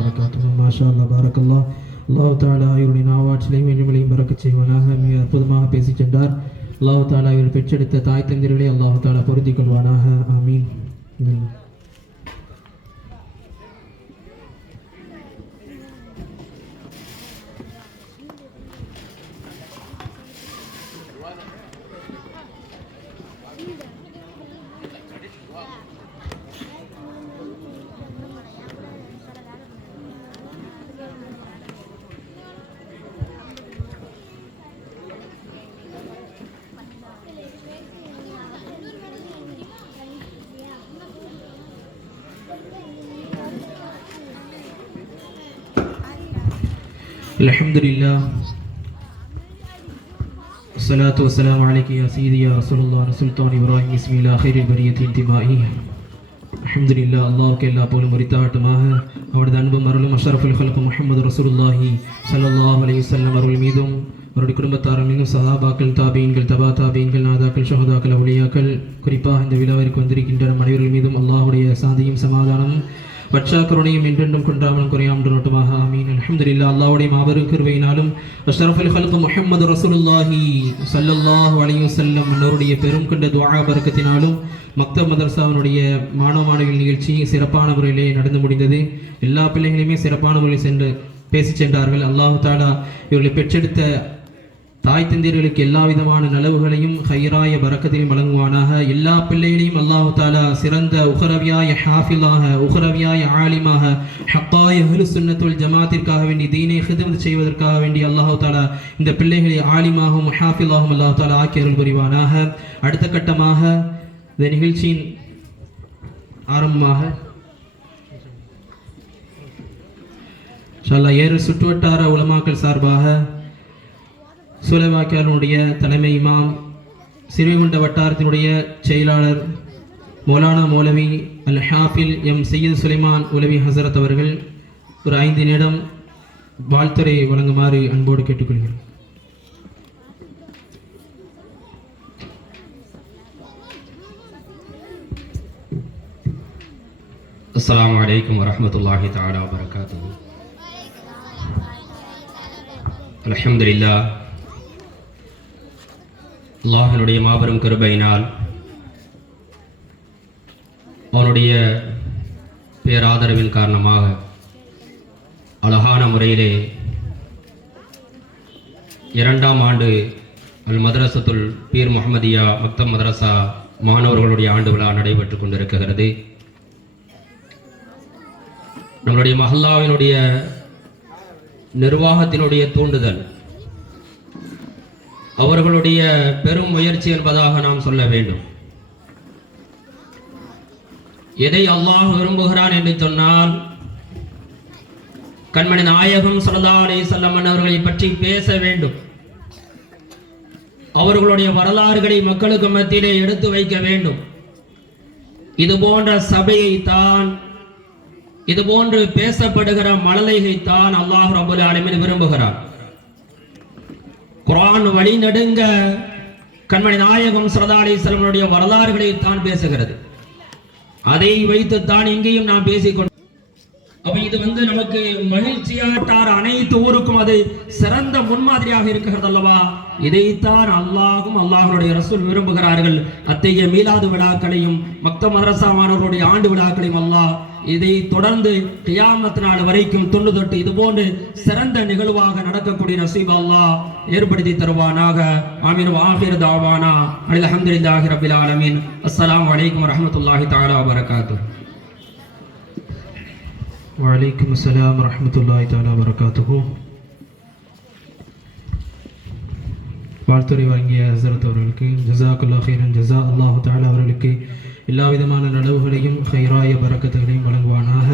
வரகாத்துஹு. மாஷா அல்லாஹ், பாரக்கல்லாஹ். அல்லாஹ் தாலா இவருடைய நாவாற்றிலையும் இனிமலையும் பறக்கச் செய்வானாக. மிக அற்புதமாக பேசி சென்றார். அல்லாஹ் தாலா இவர் பெற்றெடுத்த தாய் தந்திரர்களை அல்லாஹ் தாலா பொருந்திக் கொள்வானாக. ஆமீன். அல்ஹம்துலில்லாஹ், அஸ்ஸலாத்து வஸ்ஸலாமு அலைக்கி யா சய்யிதி யா ரசூலுல்லாஹ் சுல்தான் இப்ராஹிம் இஸ்மில்லா ஹைரில் பரியத்தி இன்திமாஇ. அல்ஹம்துலில்லாஹ், அல்லாஹ்வுக்கு எல்லா புகழும் உரித்தாகட்டுமாக. அவரது அன்பும் அருளும் அஷ்ரஃபுல் ஹல்க் முஹம்மது ரசூலுல்லாஹி ஸல்லல்லாஹு அலைஹி வஸல்லம் அவர்கள் மீதும் அவருடைய குடும்பத்தார் மீதும் சஹாபாக்கள், தாபீன்கள், தபா தாபீன்கள், நாதாக்கள், ஷஹதாக்கள், அவுலியாக்கள், குறிப்பாக இந்த விழாவிற்கு வந்திருக்கின்ற அனைவர்கள் மீதும் அல்லாஹ்வுடைய சாந்தியும் சமாதானமும் வற்றாக்கருணையும் என்றென்றும் கொன்றாமலும் குறையாமல் நோட்டமாக. ஆமீன். அல்ஹம்துலில்லாஹ், அல்லாஹ்வுடைய மாபெரும் கிருபையினாலும் அஷ்ரஃபுல் ஹல்க் முஹம்மது ரசூலுல்லாஹி ஸல்லல்லாஹு அலைஹி வஸல்லம் அவருடைய பெரும் கொண்ட துஆ பரக்கத்தினாலும் மக்தப் மதரசாவினுடைய மாணவ மாணவிகள் நிகழ்ச்சி சிறப்பான முறையிலே நடந்து முடிந்தது. எல்லா பிள்ளைகளையுமே சிறப்பான முறையில் சென்று பேசி சென்றார்கள். அல்லாஹ் தாலா இவர்களை பெற்றெடுத்த தாய் தந்தீர்களுக்கு எல்லா விதமான நலவுகளையும் ஹைராய பரக்கத்தையும் வழங்குவானாக. எல்லா பிள்ளைகளையும் அல்லாஹ் தாலா சிறந்த உஹரவியாய ஹாஃபிலாக, உஹரவியாய ஆலிமாக, ஹக்காய அஹ்லு சுன்னத்துல் ஜமாத்திற்காக வேண்டி தீனை ஹிதமத் செய்வதற்காக வேண்டி அல்லாஹ் தாலா இந்த பிள்ளைகளை ஆலிமாகவும் ஹாஃபிலாகவும் அல்லாஹ் தாலா ஆக்கி அருள் புரிவானாக. அடுத்த கட்டமாக இந்த நிகழ்ச்சியின் ஆரம்பமாக இன்ஷா அல்லாஹ் ஏறு சுற்றுவட்டார உலமாக்கள் சார்பாக சூலைவாக்கியாருடைய தலைமை இமாம், சிறுவைகுண்ட வட்டாரத்தினுடைய செயலாளர் மௌலானா மௌலவி அல் ஹாஃபில் எம் சையீத் சுலைமான் உலவி ஹசரத் அவர்கள் ஒரு 5 நிமிடம் வாழ்த்துரை வழங்குமாறு அன்போடு கேட்டுக்கொள்கிறேன். அஸ்ஸலாமு அலைக்கும் வரஹ்மத்துல்லாஹி தஆலா வபரகாத்துஹு. அல்ஹம்துலில்லாஹ், அல்லாஹ்வினுடைய மாபெரும் கிருபையினால் அவனுடைய பேராதரவின் காரணமாக அழகான முறையிலே 2ஆம் ஆண்டு அல் மதரசத்துல் பீர் முஹம்மதியா மக்தப் மதரசா மாணவர்களுடைய ஆண்டு விழா நடைபெற்று கொண்டிருக்கிறது. நம்மளுடைய மஹல்லாவினுடைய நிர்வாகத்தினுடைய தூண்டுதல், அவர்களுடைய பெரும் முயற்சி என்பதாக நாம் சொல்ல வேண்டும். எதை அல்லாஹ் விரும்புகிறான் என்று சொன்னால், கண்மணி நாயகம் ஸல்லல்லாஹு அலைஹி வஸல்லம் அவர்களை பற்றி பேச வேண்டும். அவர்களுடைய வரலாறுகளை மக்களுக்கு மத்தியிலே எடுத்து வைக்க வேண்டும். இது போன்ற சபையை தான், இது போன்று பேசப்படுகிற மழலையை தான் அல்லாஹ் ரப்பல் ஆலமீன் விரும்புகிறார். குர்ஆன் வழி நெடுங்க கண்மணி நாயகம் ஸல்லல்லாஹு அலைஹி வஸல்லம் வரலாறுகளை தான் பேசுகிறது. அதை வைத்து தான் இங்கேயும் நாம் பேசிக்கொண்டு, அப்ப இது நமக்கு மகிழ்ச்சியாட்டார் அனைத்து ஊருக்கும் அது சிறந்த முன்மாதிரியாக இருக்கிறது அல்லவா? இதைத்தான் அல்லாஹும் அல்லாஹ்வுடைய ரசூல் விரும்புகிறார்கள். அத்தகைய மீலாது விழாக்களையும் மக்தப் மதரசா மாணவர்களுடைய ஆண்டு விழாக்களையும் அல்லாஹ் இதை தொடர்ந்து கியாமத் நாள் வரைக்கும் தொன்று தொட்டு இது போன்று சிறந்த நிகழ்வாக நடக்கக்கூடிய நசீப் அல்லாஹ் ஏற்படுத்தி தருவானாக. ஆமீன். ஆகிர் தாவானா அல்ஹம்துலில்லாஹி ரப்பில் ஆலமீன். அஸ்ஸலாமு அலைக்கும் வரஹ்மத்துல்லாஹி தஆலா வபரகாத்துஹு. வலைக்கும் அஸ்ஸலாம் வரஹ்மத்துல்லாஹி தஆலா வபரகாத்துஹு. வாழ்த்துரை வழங்கிய ஹஸரத் அவர்களுக்கு ஜஸாக்கல்லாஹு கைரன் ஜஸா. அல்லாஹ் தஆலா அவர்களுக்கு எல்லா விதமான நலவுகளையும் ஹைராய பரக்கத்துகளையும் வழங்குவானாக.